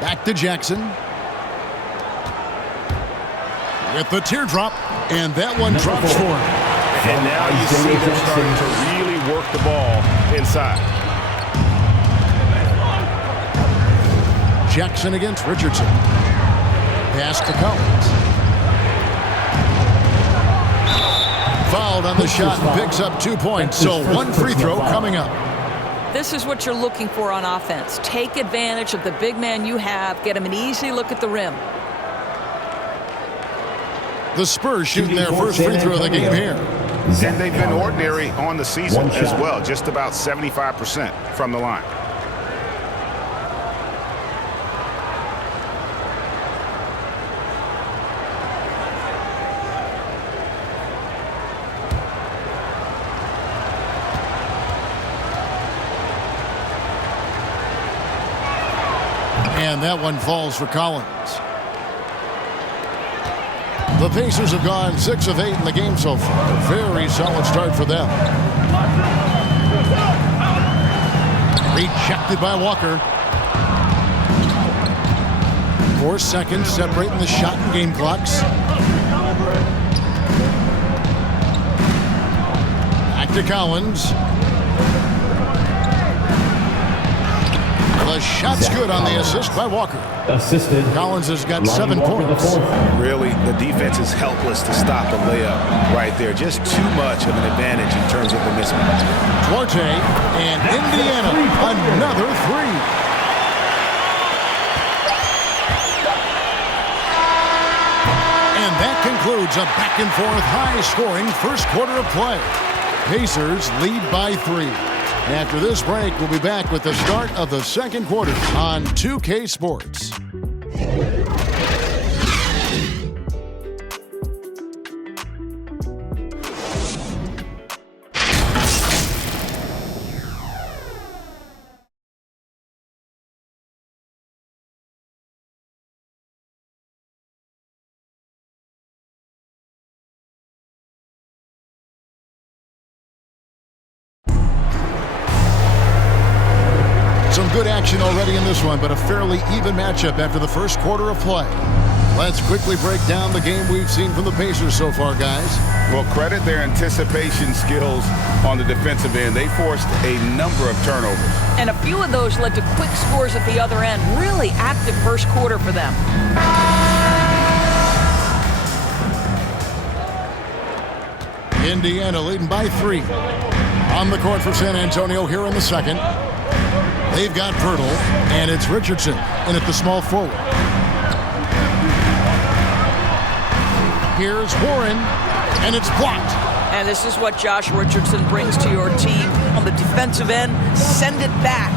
Back to Jackson. With the teardrop, and that one drops for him. And now you see them starting to really work the ball inside. Jackson against Richardson. Pass to Collins. Fouled on the shot and picks up 2 points. So one free throw coming up. This is what you're looking for on offense. Take advantage of the big man you have. Get him an easy look at the rim. The Spurs shooting their first free throw of the game here. And they've been ordinary on the season as well, just about 75% from the line. And that one falls for Collins. The Pacers have gone 6 of 8 in the game so far. A very solid start for them. Rejected by Walker. 4 seconds separating the shot and game clocks. Back to Collins. The shot's good on the assist by Walker. Assisted. Collins has got 7 points. Really, the defense is helpless to stop a layup right there. Just too much of an advantage in terms of the mismatch. Duarte and Indiana, another 3. And that concludes a back-and-forth, high-scoring first quarter of play. Pacers lead by 3. After this break, we'll be back with the start of the second quarter on 2K Sports. Some good action already in this one, but a fairly even matchup after the first quarter of play. Let's quickly break down the game we've seen from the Pacers so far, guys. Well, credit their anticipation skills on the defensive end. They forced a number of turnovers. And a few of those led to quick scores at the other end. Really active first quarter for them. Indiana leading by 3. On the court for San Antonio here in the second. They've got Pirtle, and it's Richardson in at the small forward. Here's Warren, and it's blocked. And this is what Josh Richardson brings to your team. On the defensive end, send it back.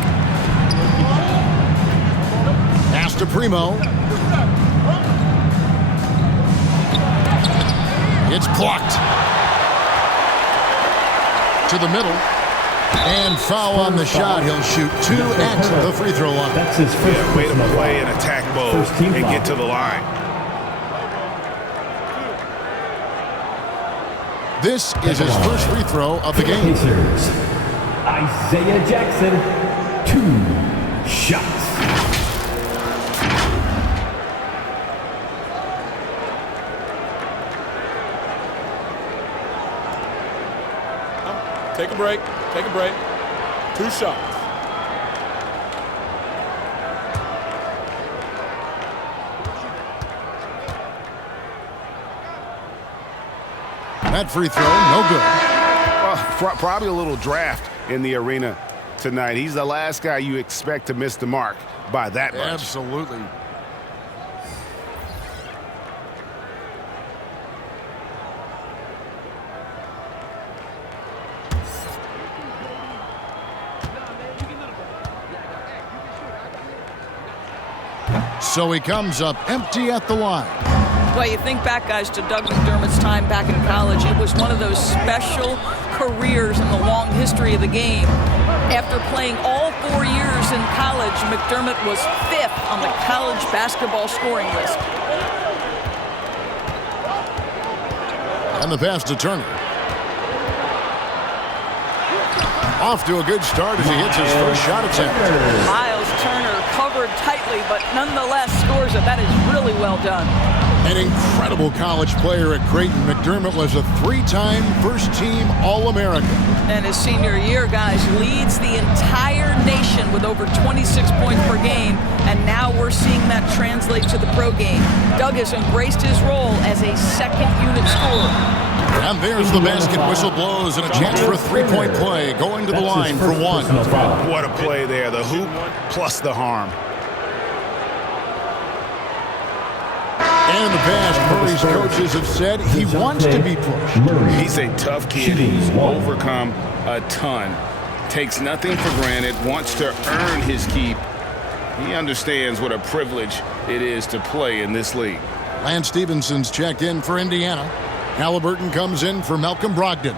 Pass to Primo. It's blocked. To the middle. And foul on the shot. He'll shoot 2 at the free throw line. That's his first way to play an attack mode and get to the line. This is his first free throw of the game. Pacers. Isaiah Jackson, 2 shots. Take a break. Take a break. 2 shots. That free throw, no good. Well, probably a little draft in the arena tonight. He's the last guy you expect to miss the mark by that much. Absolutely. So he comes up empty at the line. Well, you think back, guys, to Doug McDermott's time back in college. It was one of those special careers in the long history of the game. After playing all 4 years in college, McDermott was 5th on the college basketball scoring list. And the pass to Turner. Off to a good start as he hits his first shot attempt. Miles Turner covered tightly, but nonetheless scores it. That is really well done. An incredible college player at Creighton, McDermott was a three-time first-team All-American. And his senior year, guys, leads the entire nation with over 26 points per game. And now we're seeing that translate to the pro game. Doug has embraced his role as a second-unit scorer. And there's the basket whistle blows and a chance for a three-point play going to the line for one. What a play there. The hoop plus the harm. And in the past, Murray's coaches have said he wants to be pushed. He's a tough kid. He's overcome a ton. Takes nothing for granted, wants to earn his keep. He understands what a privilege it is to play in this league. Lance Stephenson's checked in for Indiana. Halliburton comes in for Malcolm Brogdon.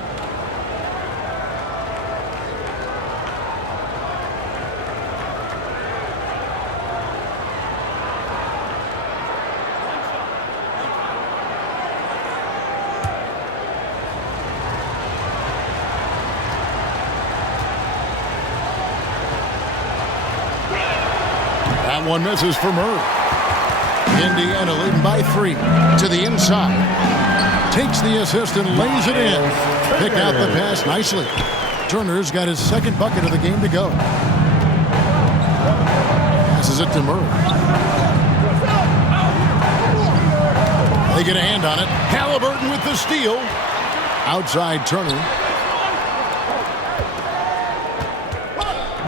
That one misses for Murray. Indiana leading by 3 to the inside. Takes the assist and lays it in. Pick out the pass nicely. Turner's got his second bucket of the game to go. Passes it to Murray. They get a hand on it. Halliburton with the steal. Outside Turner.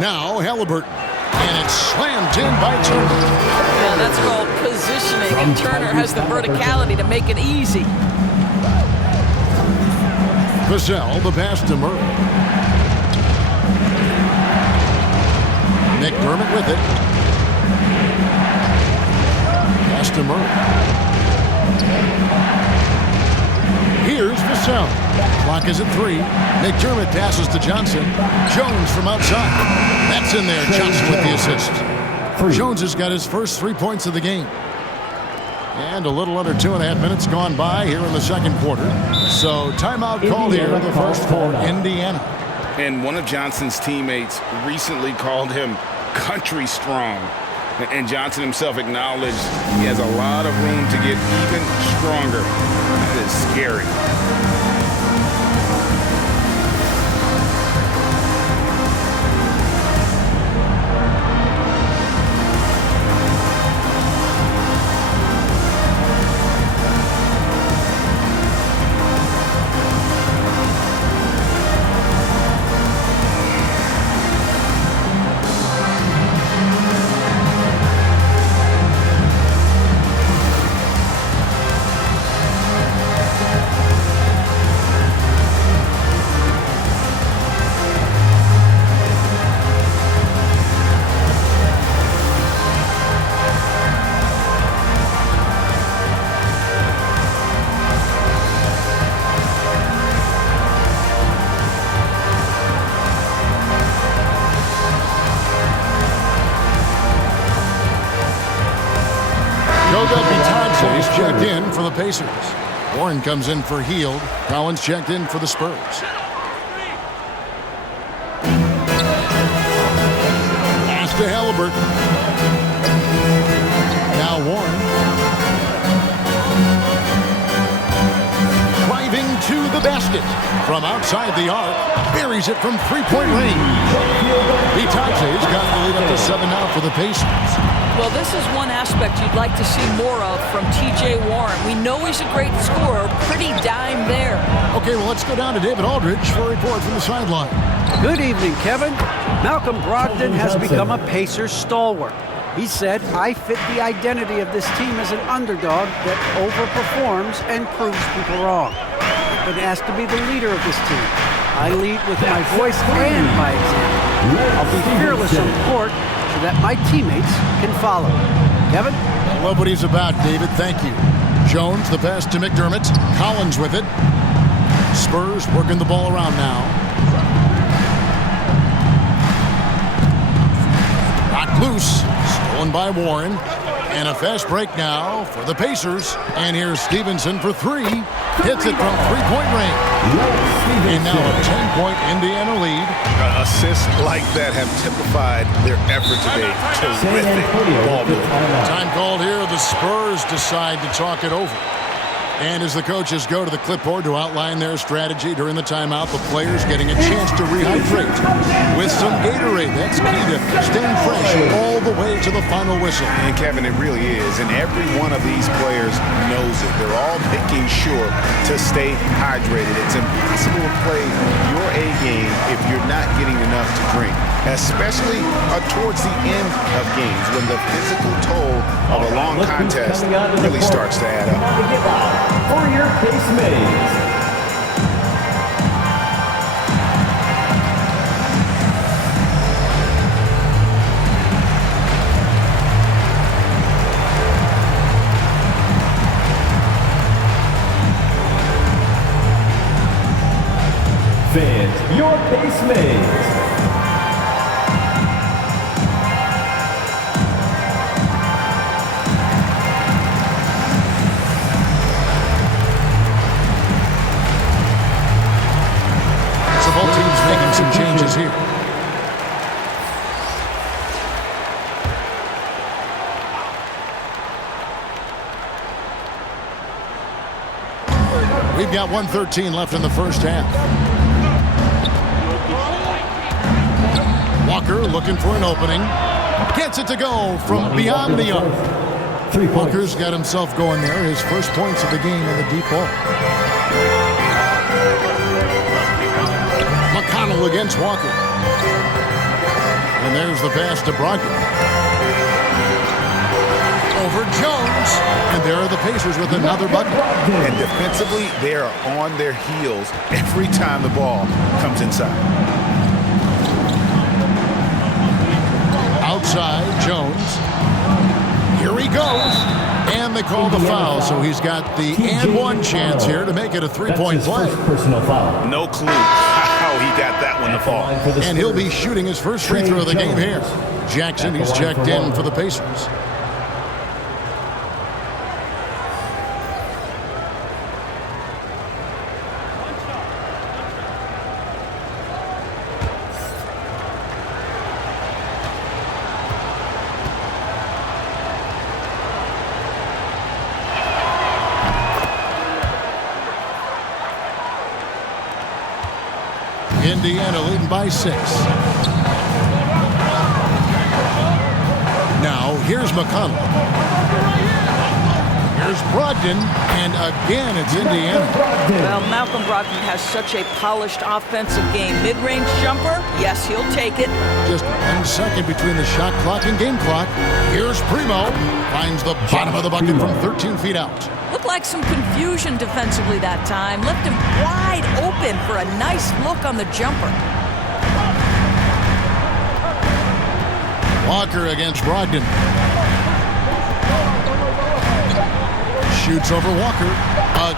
Now Halliburton. And it's slammed in by Turner. Yeah, that's called positioning, and Turner has the verticality to make it easy. Vassell, the pass to Murray. McDermott with it. Pass to Murray. Here's Vassell. Clock is at 3. McDermott passes to Johnson. Jones from outside. That's in there. Johnson with the assist. Jones has got his first 3 points of the game. And a little under 2.5 minutes gone by here in the second quarter. So timeout called here, the first for Indiana. And one of Johnson's teammates recently called him country strong. And Johnson himself acknowledged he has a lot of room to get even stronger. That is scary. Checked in for the Pacers. Warren comes in for Hield. Collins checked in for the Spurs. Pass to Halliburton. Now Warren. Driving to the basket. From outside the arc. Buries it from three-point range. Bitace's got the lead up to 7 now for the Pacers. Well, this is one aspect you'd like to see more of from T.J. Warren. We know he's a great scorer, pretty dime there. Okay, well, let's go down to David Aldridge for a report from the sideline. Good evening, Kevin. Malcolm Brogdon has become a Pacers stalwart. He said, I fit the identity of this team as an underdog that overperforms and proves people wrong. I've been asked to be the leader of this team. I lead with my voice and my example. I'll be fearless on the court so that my teammates can follow. Kevin? I love what he's about, David. Thank you. Jones, the pass to McDermott. Collins with it. Spurs working the ball around now. Knocked loose. Stolen by Warren. And a fast break now for the Pacers. And here's Stevenson for 3. Hits it from three-point range. And now a 10-point Indiana lead. Assists like that have typified their effort today. Terrific ball movement. Time called here. The Spurs decide to talk it over. And as the coaches go to the clipboard to outline their strategy during the timeout, the players getting a chance to rehydrate with some Gatorade. That's key to staying fresh all the way to the final whistle. And Kevin, it really is. And every one of these players knows it. They're all making sure to stay hydrated. It's impossible to play your A game if you're not getting enough to drink, especially towards the end of games when the physical toll of a long contest really starts to add up. For your case mates. Fans, your case mates. Both teams making some changes here. We've got 1:13 left in the first half. Walker looking for an opening. Gets it to go from beyond the arc. Walker's got himself going there. His first points of the game in the deep ball. McConnell against Walker. And there's the pass to Brogdon. Over Jones. And there are the Pacers with another bucket. And defensively, they are on their heels every time the ball comes inside. Outside, Jones. Here he goes. And they call the foul, so he's got the and one chance here to make it a three-point play. Personal foul. No clue how he got that one to fall. And he'll be shooting his first free throw of the game here. Jackson, he's checked in for the Pacers. Indiana leading by 6. Now, here's McConnell. Here's Brogdon, and again, it's Indiana. Well, Malcolm Brogdon has such a polished offensive game. Mid-range jumper, yes, he'll take it. Just 1 second between the shot clock and game clock. Here's Primo. Finds the bottom of the bucket from 13 feet out. Looked like some confusion defensively that time. Left him wide open for a nice look on the jumper. Walker against Brogdon. Shoots over Walker.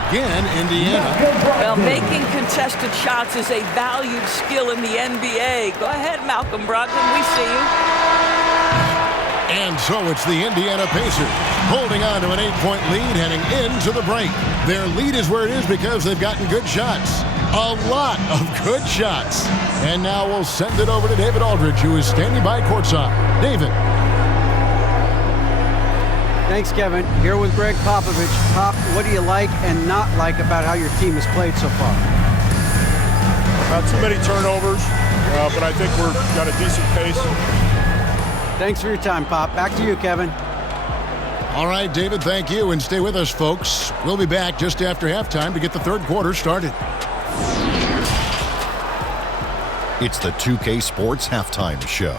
Again, Indiana. Well, making contested shots is a valued skill in the NBA. Go ahead, Malcolm Brogdon. We see you. And so it's the Indiana Pacers holding on to an 8-point lead heading into the break. Their lead is where it is because they've gotten good shots. A lot of good shots. And now we'll send it over to David Aldridge, who is standing by courtside. David. Thanks, Kevin. Here with Greg Popovich. Pop, what do you like and not like about how your team has played so far? Not too many turnovers, but I think we've got a decent pace. Thanks for your time, Pop. Back to you, Kevin. All right, David, thank you. And stay with us, folks. We'll be back just after halftime to get the third quarter started. It's the 2K Sports Halftime Show.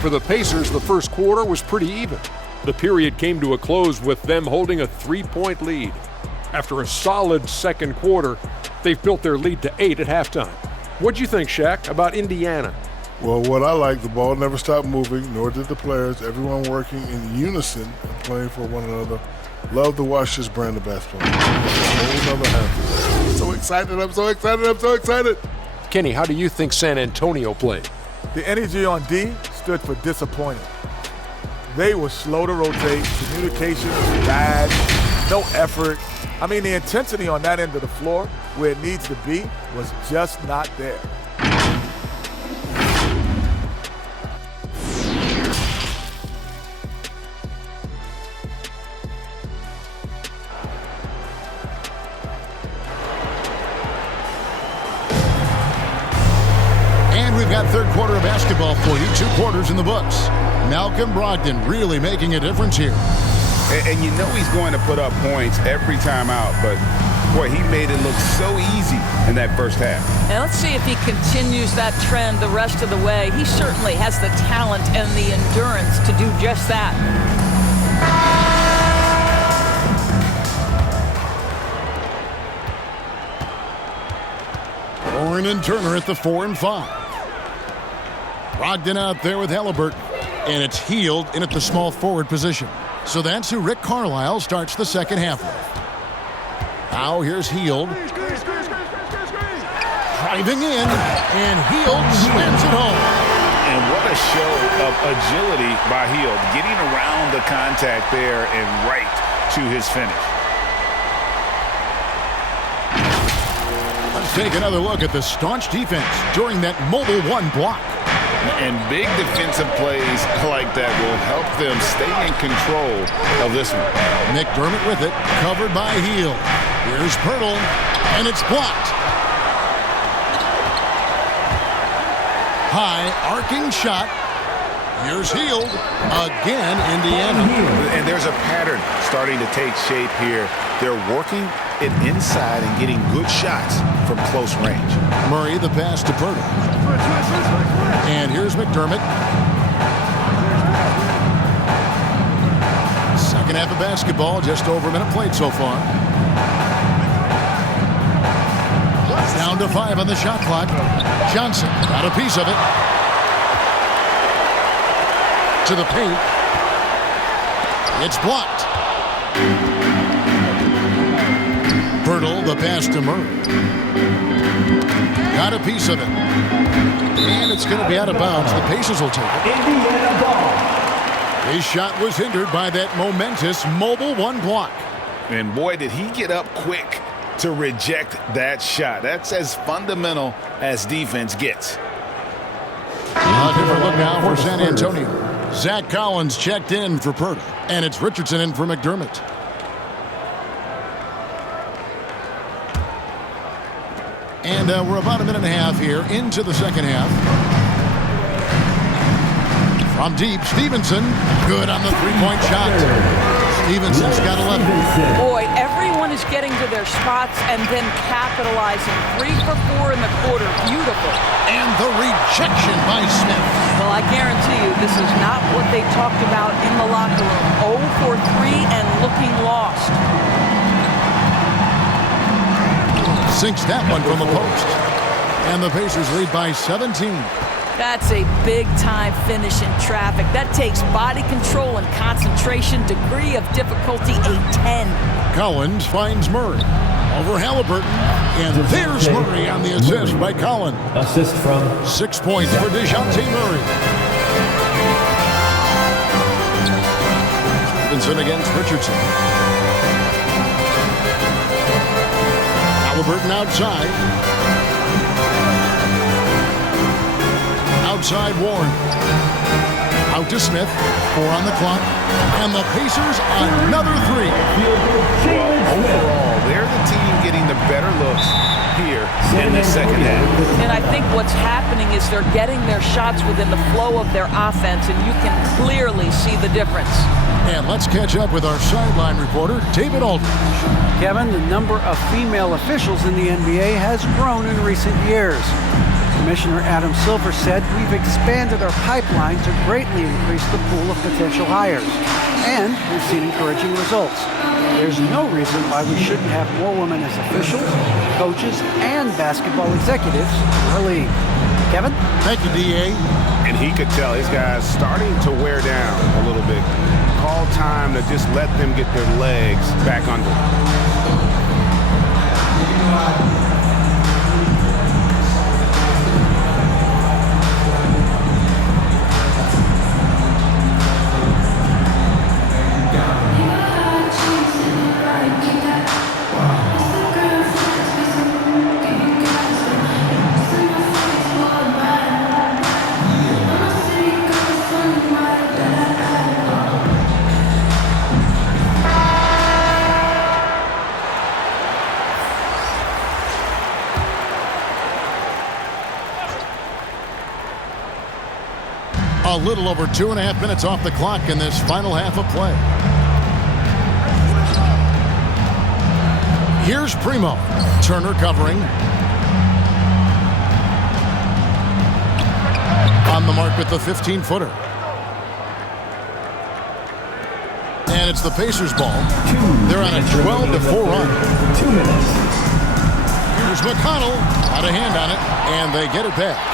For the Pacers, the first quarter was pretty even. The period came to a close with them holding a 3-point lead. After a solid second quarter, they've built their lead to 8 at halftime. What'd you think, Shaq, about Indiana? Well, what I like, the ball never stopped moving, nor did the players. Everyone working in unison playing for one another. Love to watch this brand of basketball. A whole nother half. I'm so excited, I'm so excited, I'm so excited. Kenny, how do you think San Antonio played? The energy on D stood for disappointing. They were slow to rotate. Communication was bad. No effort. I mean, the intensity on that end of the floor, where it needs to be, was just not there. And we've got third quarter of basketball for you. 2 quarters in the books. Malcolm Brogdon really making a difference here. And you know he's going to put up points every time out, but boy, he made it look so easy in that first half. And let's see if he continues that trend the rest of the way. He certainly has the talent and the endurance to do just that. Warren and Turner at the 4 and 5. Brogdon out there with Halliburton, and it's Hield in at the small forward position. So that's who Rick Carlisle starts the second half with. Now here's Hield. Driving in, and Hield slams it home. And what a show of agility by Hield, getting around the contact there and right to his finish. Let's take another look at the staunch defense during that mobile 1 block. And big defensive plays like that will help them stay in control of this one. McDermott with it, covered by Hield. Here's Pirtle, and it's blocked. High, arcing shot. Here's Hield. Again, Indiana. And there's a pattern starting to take shape here. They're working it inside and getting good shots from close range. Murray, the pass to Pirtle. And here's McDermott. Second half of basketball, just over a minute played so far. Down to 5 on the shot clock. Johnson got a piece of it. To the paint. It's blocked. Pirtle, the pass to Murray. Got a piece of it. And it's going to be out of bounds. The Pacers will take it. Indiana ball. His shot was hindered by that momentous mobile 1 block. And boy, did he get up quick to reject that shot. That's as fundamental as defense gets. A different look now for San Antonio. Zach Collins checked in for Pirtle. And it's Richardson in for McDermott. And we're about a minute and a half here into the second half. From deep, Stevenson. Good on the 3-point shot. Stevenson's got 11. Boy, everyone is getting to their spots and then capitalizing. 3 for 4 in the quarter. Beautiful. And the rejection by Smith. Well, I guarantee you this is not what they talked about in the locker room. 0 for 3 and looking lost. Sinks that one from the post. And the Pacers lead by 17. That's a big-time finish in traffic. That takes body control and concentration. Degree of difficulty, a 10. Collins finds Murray. Over Halliburton. And there's Murray on the assist by Collins. Assist from 6 points for DeJounte Murray. Stevenson against Richardson. Halliburton outside. Outside Warren. Out to Smith. 4 on the clock. And the Pacers another 3. Well, overall, they're the team getting the better looks here in the second half. And I think what's happening is they're getting their shots within the flow of their offense, and you can clearly see the difference. And let's catch up with our sideline reporter, David Aldridge. Kevin, the number of female officials in the NBA has grown in recent years. Commissioner Adam Silver said we've expanded our pipeline to greatly increase the pool of potential hires. And we've seen encouraging results. There's no reason why we shouldn't have more women as officials, coaches, and basketball executives in our league. Kevin? Thank you, D.A. And he could tell his guys starting to wear down a little bit. call time to just let them get their legs back under them. A little over 2.5 minutes off the clock in this final half of play. Here's Primo. Turner covering. On the mark with the 15-footer. And it's the Pacers' ball. They're on a 12-4 run. 2 minutes. Here's McConnell. Out of hand on it. And they get it back.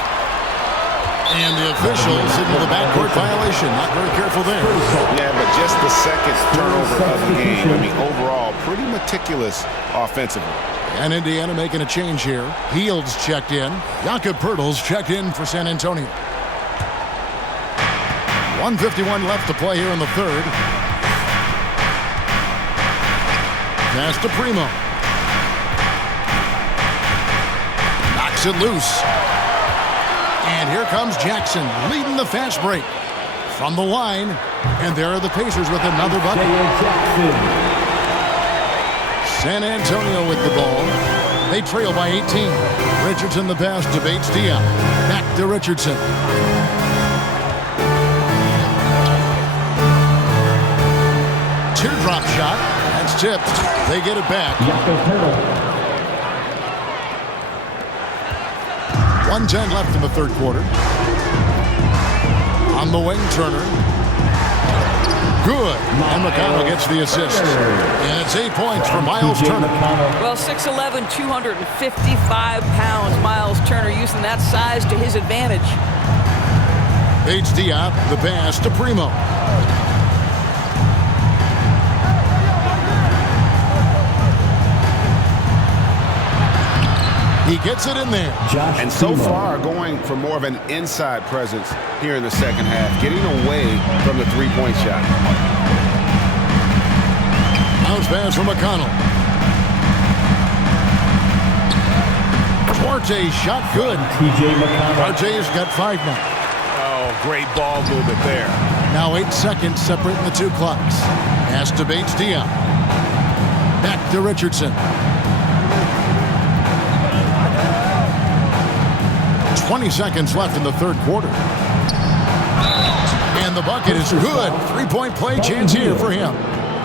And the official signaled the backcourt violation. Not very careful there. Yeah, but just the second turnover of the game. I mean, overall, pretty meticulous offensively. And Indiana making a change here. Fields checked in. Jakob Poeltl's checked in for San Antonio. 1:51 left to play here in the third. Pass to Primo. Knocks it loose. And here comes Jackson leading the fast break from the line. And there are the Pacers with another bucket. San Antonio with the ball. They trail by 18. Richardson the pass to Bates-Diop. Back to Richardson. Teardrop shot. That's tipped. They get it back. 1:10 left in the third quarter. On the wing, Turner. Good. And McConnell gets the assist. And it's 8 points for Miles Turner. Well, 6'11", 255 pounds. Miles Turner using that size to his advantage. Bates-Diop, the pass to Primo. He gets it in there. And so far, going for more of an inside presence here in the second half, getting away from the three-point shot. Bounce pass from McConnell. Duarte shot good. Duarte's got 5 now. Oh, great ball movement there. Now 8 seconds separating the two clocks. Pass to Bates-Diop. Back to Richardson. 20 seconds left in the third quarter. And the bucket is good. 3-point play chance here for him.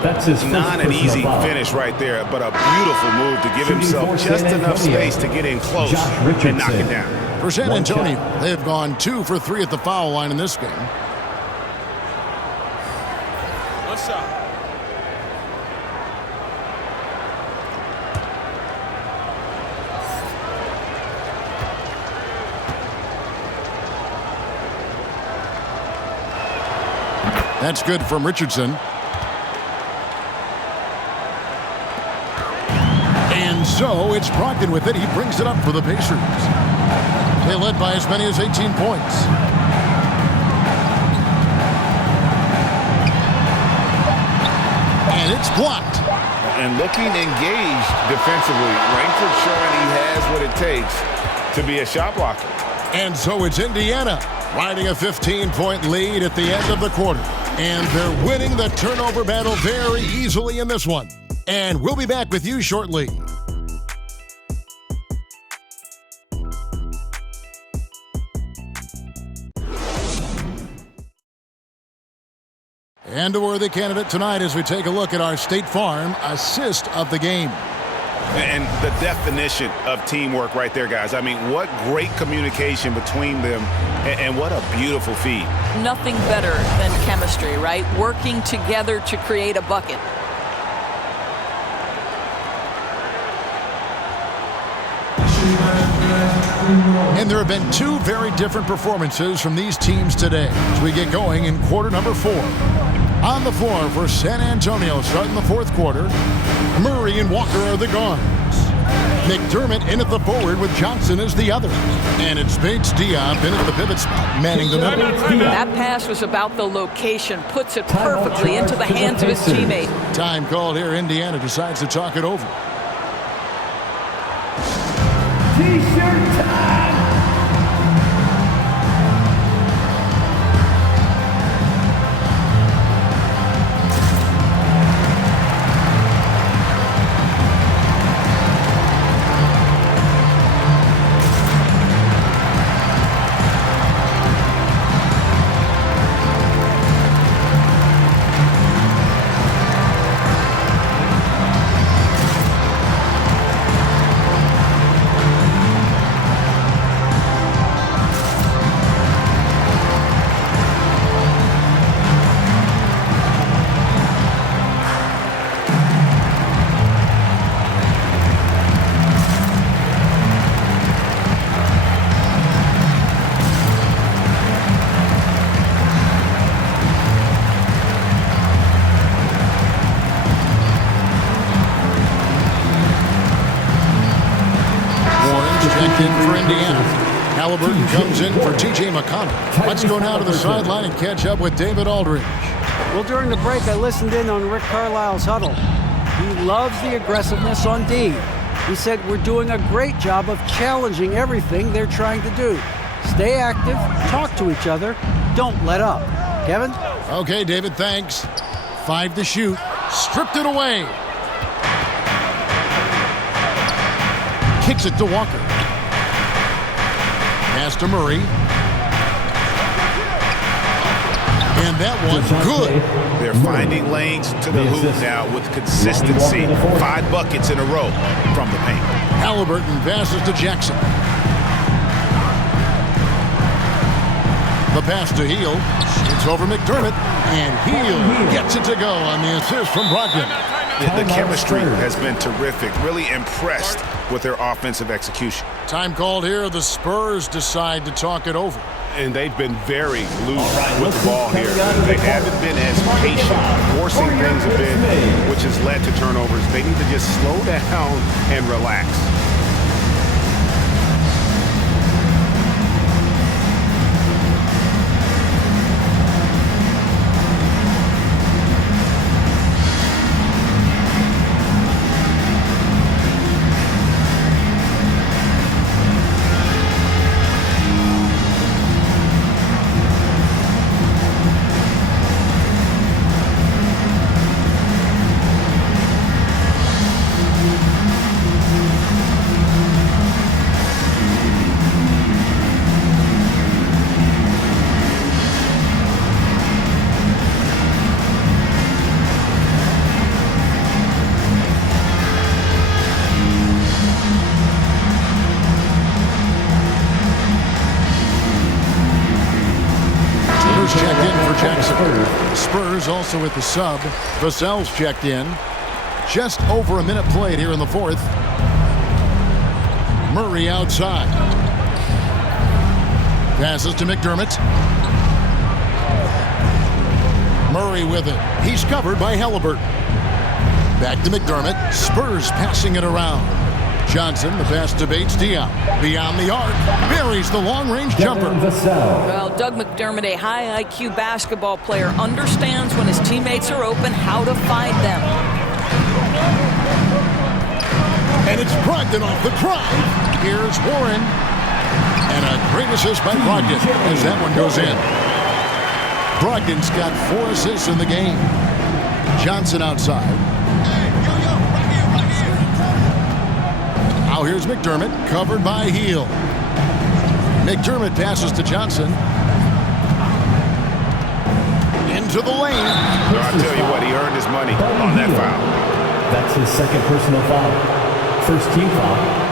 That's his not an easy finish right there, but a beautiful move to give himself just enough space to get in close and knock it down. For San Antonio, they've gone 2 for 3 at the foul line in this game. One shot. That's good from Richardson. And so it's Brogdon with it. He brings it up for the Pacers. They led by as many as 18 points. And it's blocked. And looking engaged defensively. Langford showing he has what it takes to be a shot blocker. And so it's Indiana riding a 15-point lead at the end of the quarter. And they're winning the turnover battle very easily in this one. And we'll be back with you shortly. And a worthy candidate tonight as we take a look at our State Farm assist of the game. And the definition of teamwork right there, guys. I mean, what great communication between them, and what a beautiful feed. Nothing better than chemistry, right? Working together to create a bucket. And there have been 2 very different performances from these teams today as we get going in quarter number 4. On the floor for San Antonio starting the fourth quarter, Murray and Walker are the guards. McDermott in at the forward with Johnson as the other. And it's Bates Diop in at the pivot spot, manning the middle. That pass was about the location, puts it perfectly into the hands of his teammate. Time called here. Indiana decides to talk it over. T-shirt time. Halliburton comes in for T.J. McConnell. Let's go now to the sideline and catch up with David Aldridge. Well, during the break, I listened in on Rick Carlisle's huddle. He loves the aggressiveness on D. He said, we're doing a great job of challenging everything they're trying to do. Stay active, talk to each other, don't let up. Kevin? Okay, David, thanks. 5 to shoot. Stripped it away. Kicks it to Walker. Pass to Murray. And that one's good. They're finding lanes to the hoop now with consistency. 5 buckets in a row from the paint. Halliburton passes to Jackson. The pass to Hield. It's over McDermott. And Hield gets it to go on the assist from Brogdon. The chemistry has been terrific. Really impressed with their offensive execution. Time called here. The Spurs decide to talk it over. And they've been very loose with the ball here. They haven't been as patient, forcing things a bit, which has led to turnovers. They need to just slow down and relax. Checked in for Jackson. Spurs also with the sub. Vassell's checked in. Just over a minute played here in the fourth. Murray outside. Passes to McDermott. Murray with it. He's covered by Halliburton. Back to McDermott. Spurs passing it around. Johnson, the pass to Bates Diop. Beyond the arc. Buries the long-range jumper. Well, Doug McDermott, a high IQ basketball player, understands when his teammates are open how to find them. And it's Brogdon off the drive. Here's Warren. And a great assist by Brogdon as that one goes in. Brogdon's got 4 assists in the game. Johnson outside. Now here's McDermott, covered by Hield. McDermott passes to Johnson. Into the lane. Well, I'll tell you what, he earned his money on that foul. That's his second personal foul. First team foul.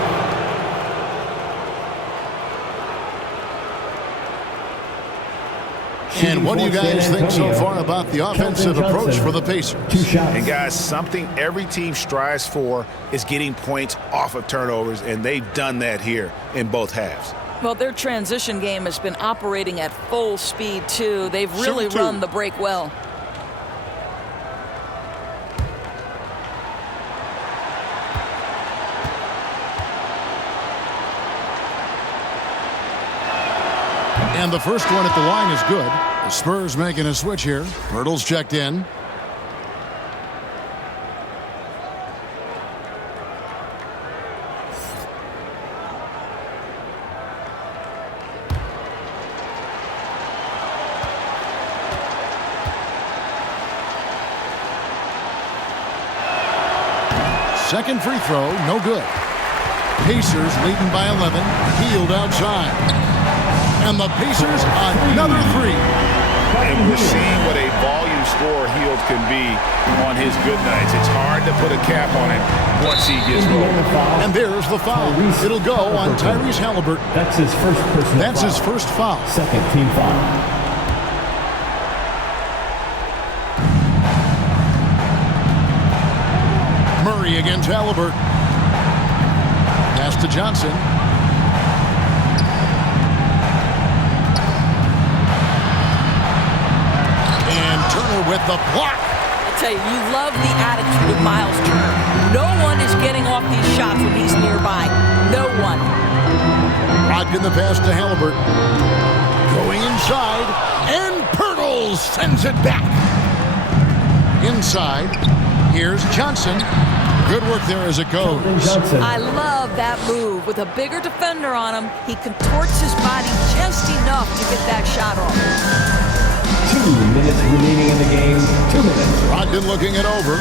And what do you guys think so far about the offensive approach for the Pacers? And guys, something every team strives for is getting points off of turnovers, and they've done that here in both halves. Well, their transition game has been operating at full speed, too. They've really run the break well. And the first one at the line is good. The Spurs making a switch here. Pirtle's checked in. Second free throw, no good. Pacers leading by 11. Hield outside. And the Pacers, another three. And we're seeing what a volume scorer Hield can be on his good nights. It's hard to put a cap on it once he gets rolling. And there's the foul. It'll go on Tyrese Halliburton. That's his first personal That's foul. his first foul. Second team foul. Murray against Halliburton. Pass to Johnson. And Turner with the block. I tell you love the attitude of Miles Turner. No one is getting off these shots when he's nearby. No one. Brogdon the pass to Halliburton. Going inside. And Pirtle sends it back. Inside. Here's Johnson. Good work there as it goes. I love that move. With a bigger defender on him, he contorts his body just enough to get that shot off. 2 minutes remaining in the game. 2 minutes. Brogdon looking it over.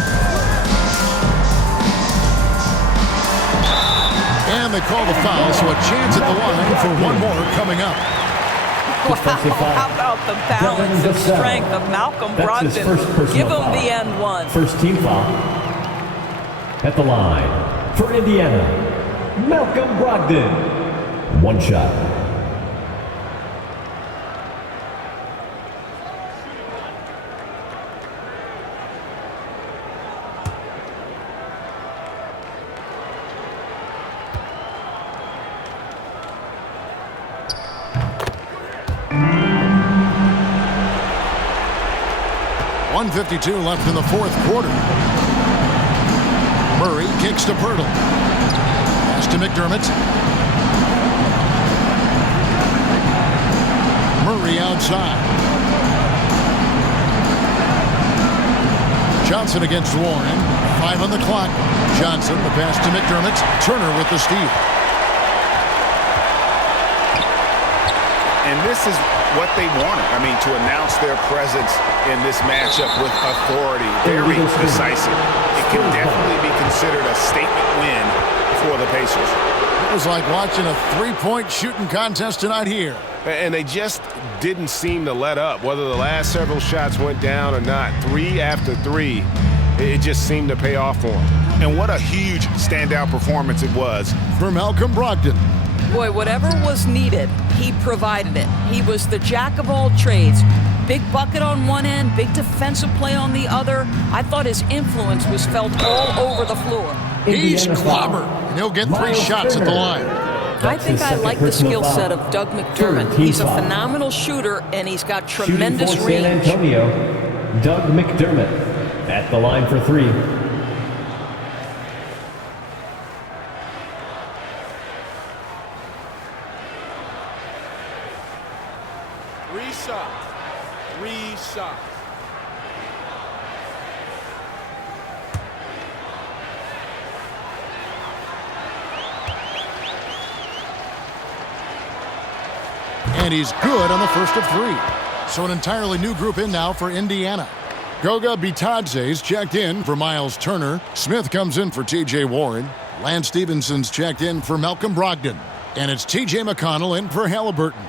And they call the foul, so a chance at the line for one more coming up. Wow, how about the balance and strength of Malcolm Brogdon? Give him the end one. First team foul. At the line for Indiana, Malcolm Brogdon. One shot. .152 left in the fourth quarter. Murray kicks to Pirtle. Pass to McDermott. Murray outside. Johnson against Warren. 5 on the clock. Johnson, the pass to McDermott. Turner with the steal. And this is what they wanted. I mean, to announce their presence in this matchup with authority. Very decisive. It can definitely be considered a statement win for the Pacers. It was like watching a three-point shooting contest tonight here. And they just didn't seem to let up, whether the last several shots went down or not. 3 after 3, it just seemed to pay off for them. And what a huge standout performance it was for Malcolm Brogdon. Boy, whatever was needed, he provided it. He was the jack of all trades. Big bucket on one end, big defensive play on the other. I thought his influence was felt all over the floor. He's clobbered, and he'll get 3 shots at the line. I think I like the skill set of Doug McDermott. He's a phenomenal shooter, and he's got tremendous range. San Antonio, Doug McDermott at the line for 3. Three shots. And he's good on the first of 3. So an entirely new group in now for Indiana. Goga Bitadze's checked in for Miles Turner. Smith comes in for T.J. Warren. Lance Stevenson's checked in for Malcolm Brogdon. And it's T.J. McConnell in for Halliburton.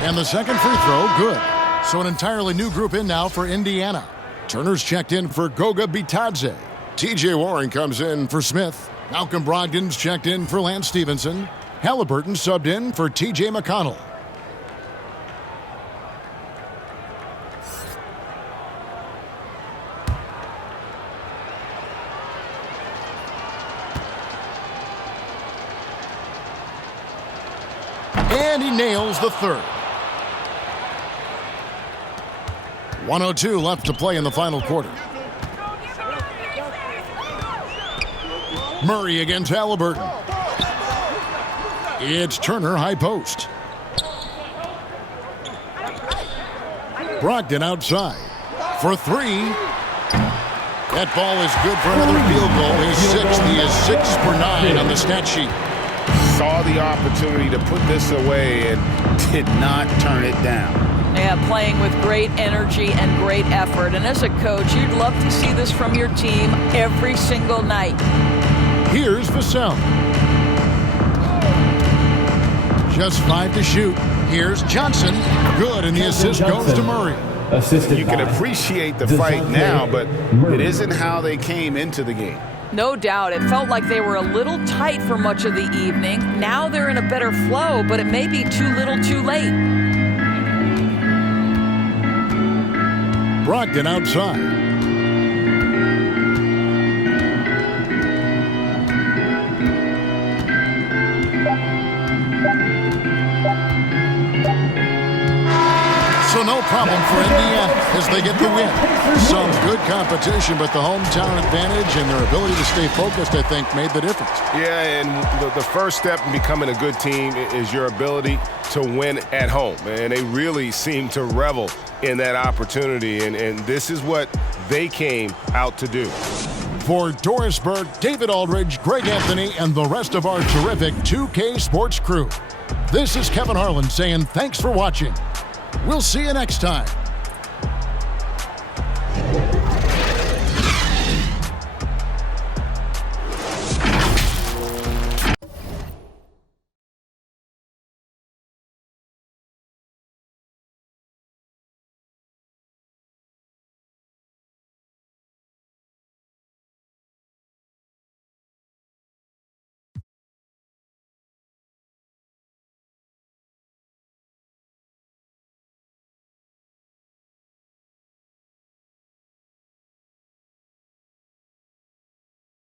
And the second free throw, good. So an entirely new group in now for Indiana. Turner's checked in for Goga Bitadze. T.J. Warren comes in for Smith. Malcolm Brogdon's checked in for Lance Stevenson. Halliburton subbed in for T.J. McConnell. And he nails the third. 1:02 left to play in the final quarter. Murray against Halliburton. It's Turner, high post. Brogdon outside for three. That ball is good for another field goal. He's sixth. He is 6 for 9 on the stat sheet. Saw the opportunity to put this away and did not turn it down. Yeah, playing with great energy and great effort. And as a coach, you'd love to see this from your team every single night. Here's Vassell. Just 5 to shoot. Here's Johnson. Good, and the assist goes to Murray. You can appreciate the fight now, but it isn't how they came into the game. No doubt. It felt like they were a little tight for much of the evening. Now they're in a better flow, but it may be too little too late. Brogdon outside. So no problem for Indiana as they get the win. Some good competition, but the hometown advantage and their ability to stay focused, I think, made the difference. Yeah, and the first step in becoming a good team is your ability to win at home. And they really seem to revel in that opportunity, and this is what they came out to do. For Doris Burke, David Aldridge, Greg Anthony, and the rest of our terrific 2K Sports crew, this is Kevin Harlan saying thanks for watching. We'll see you next time.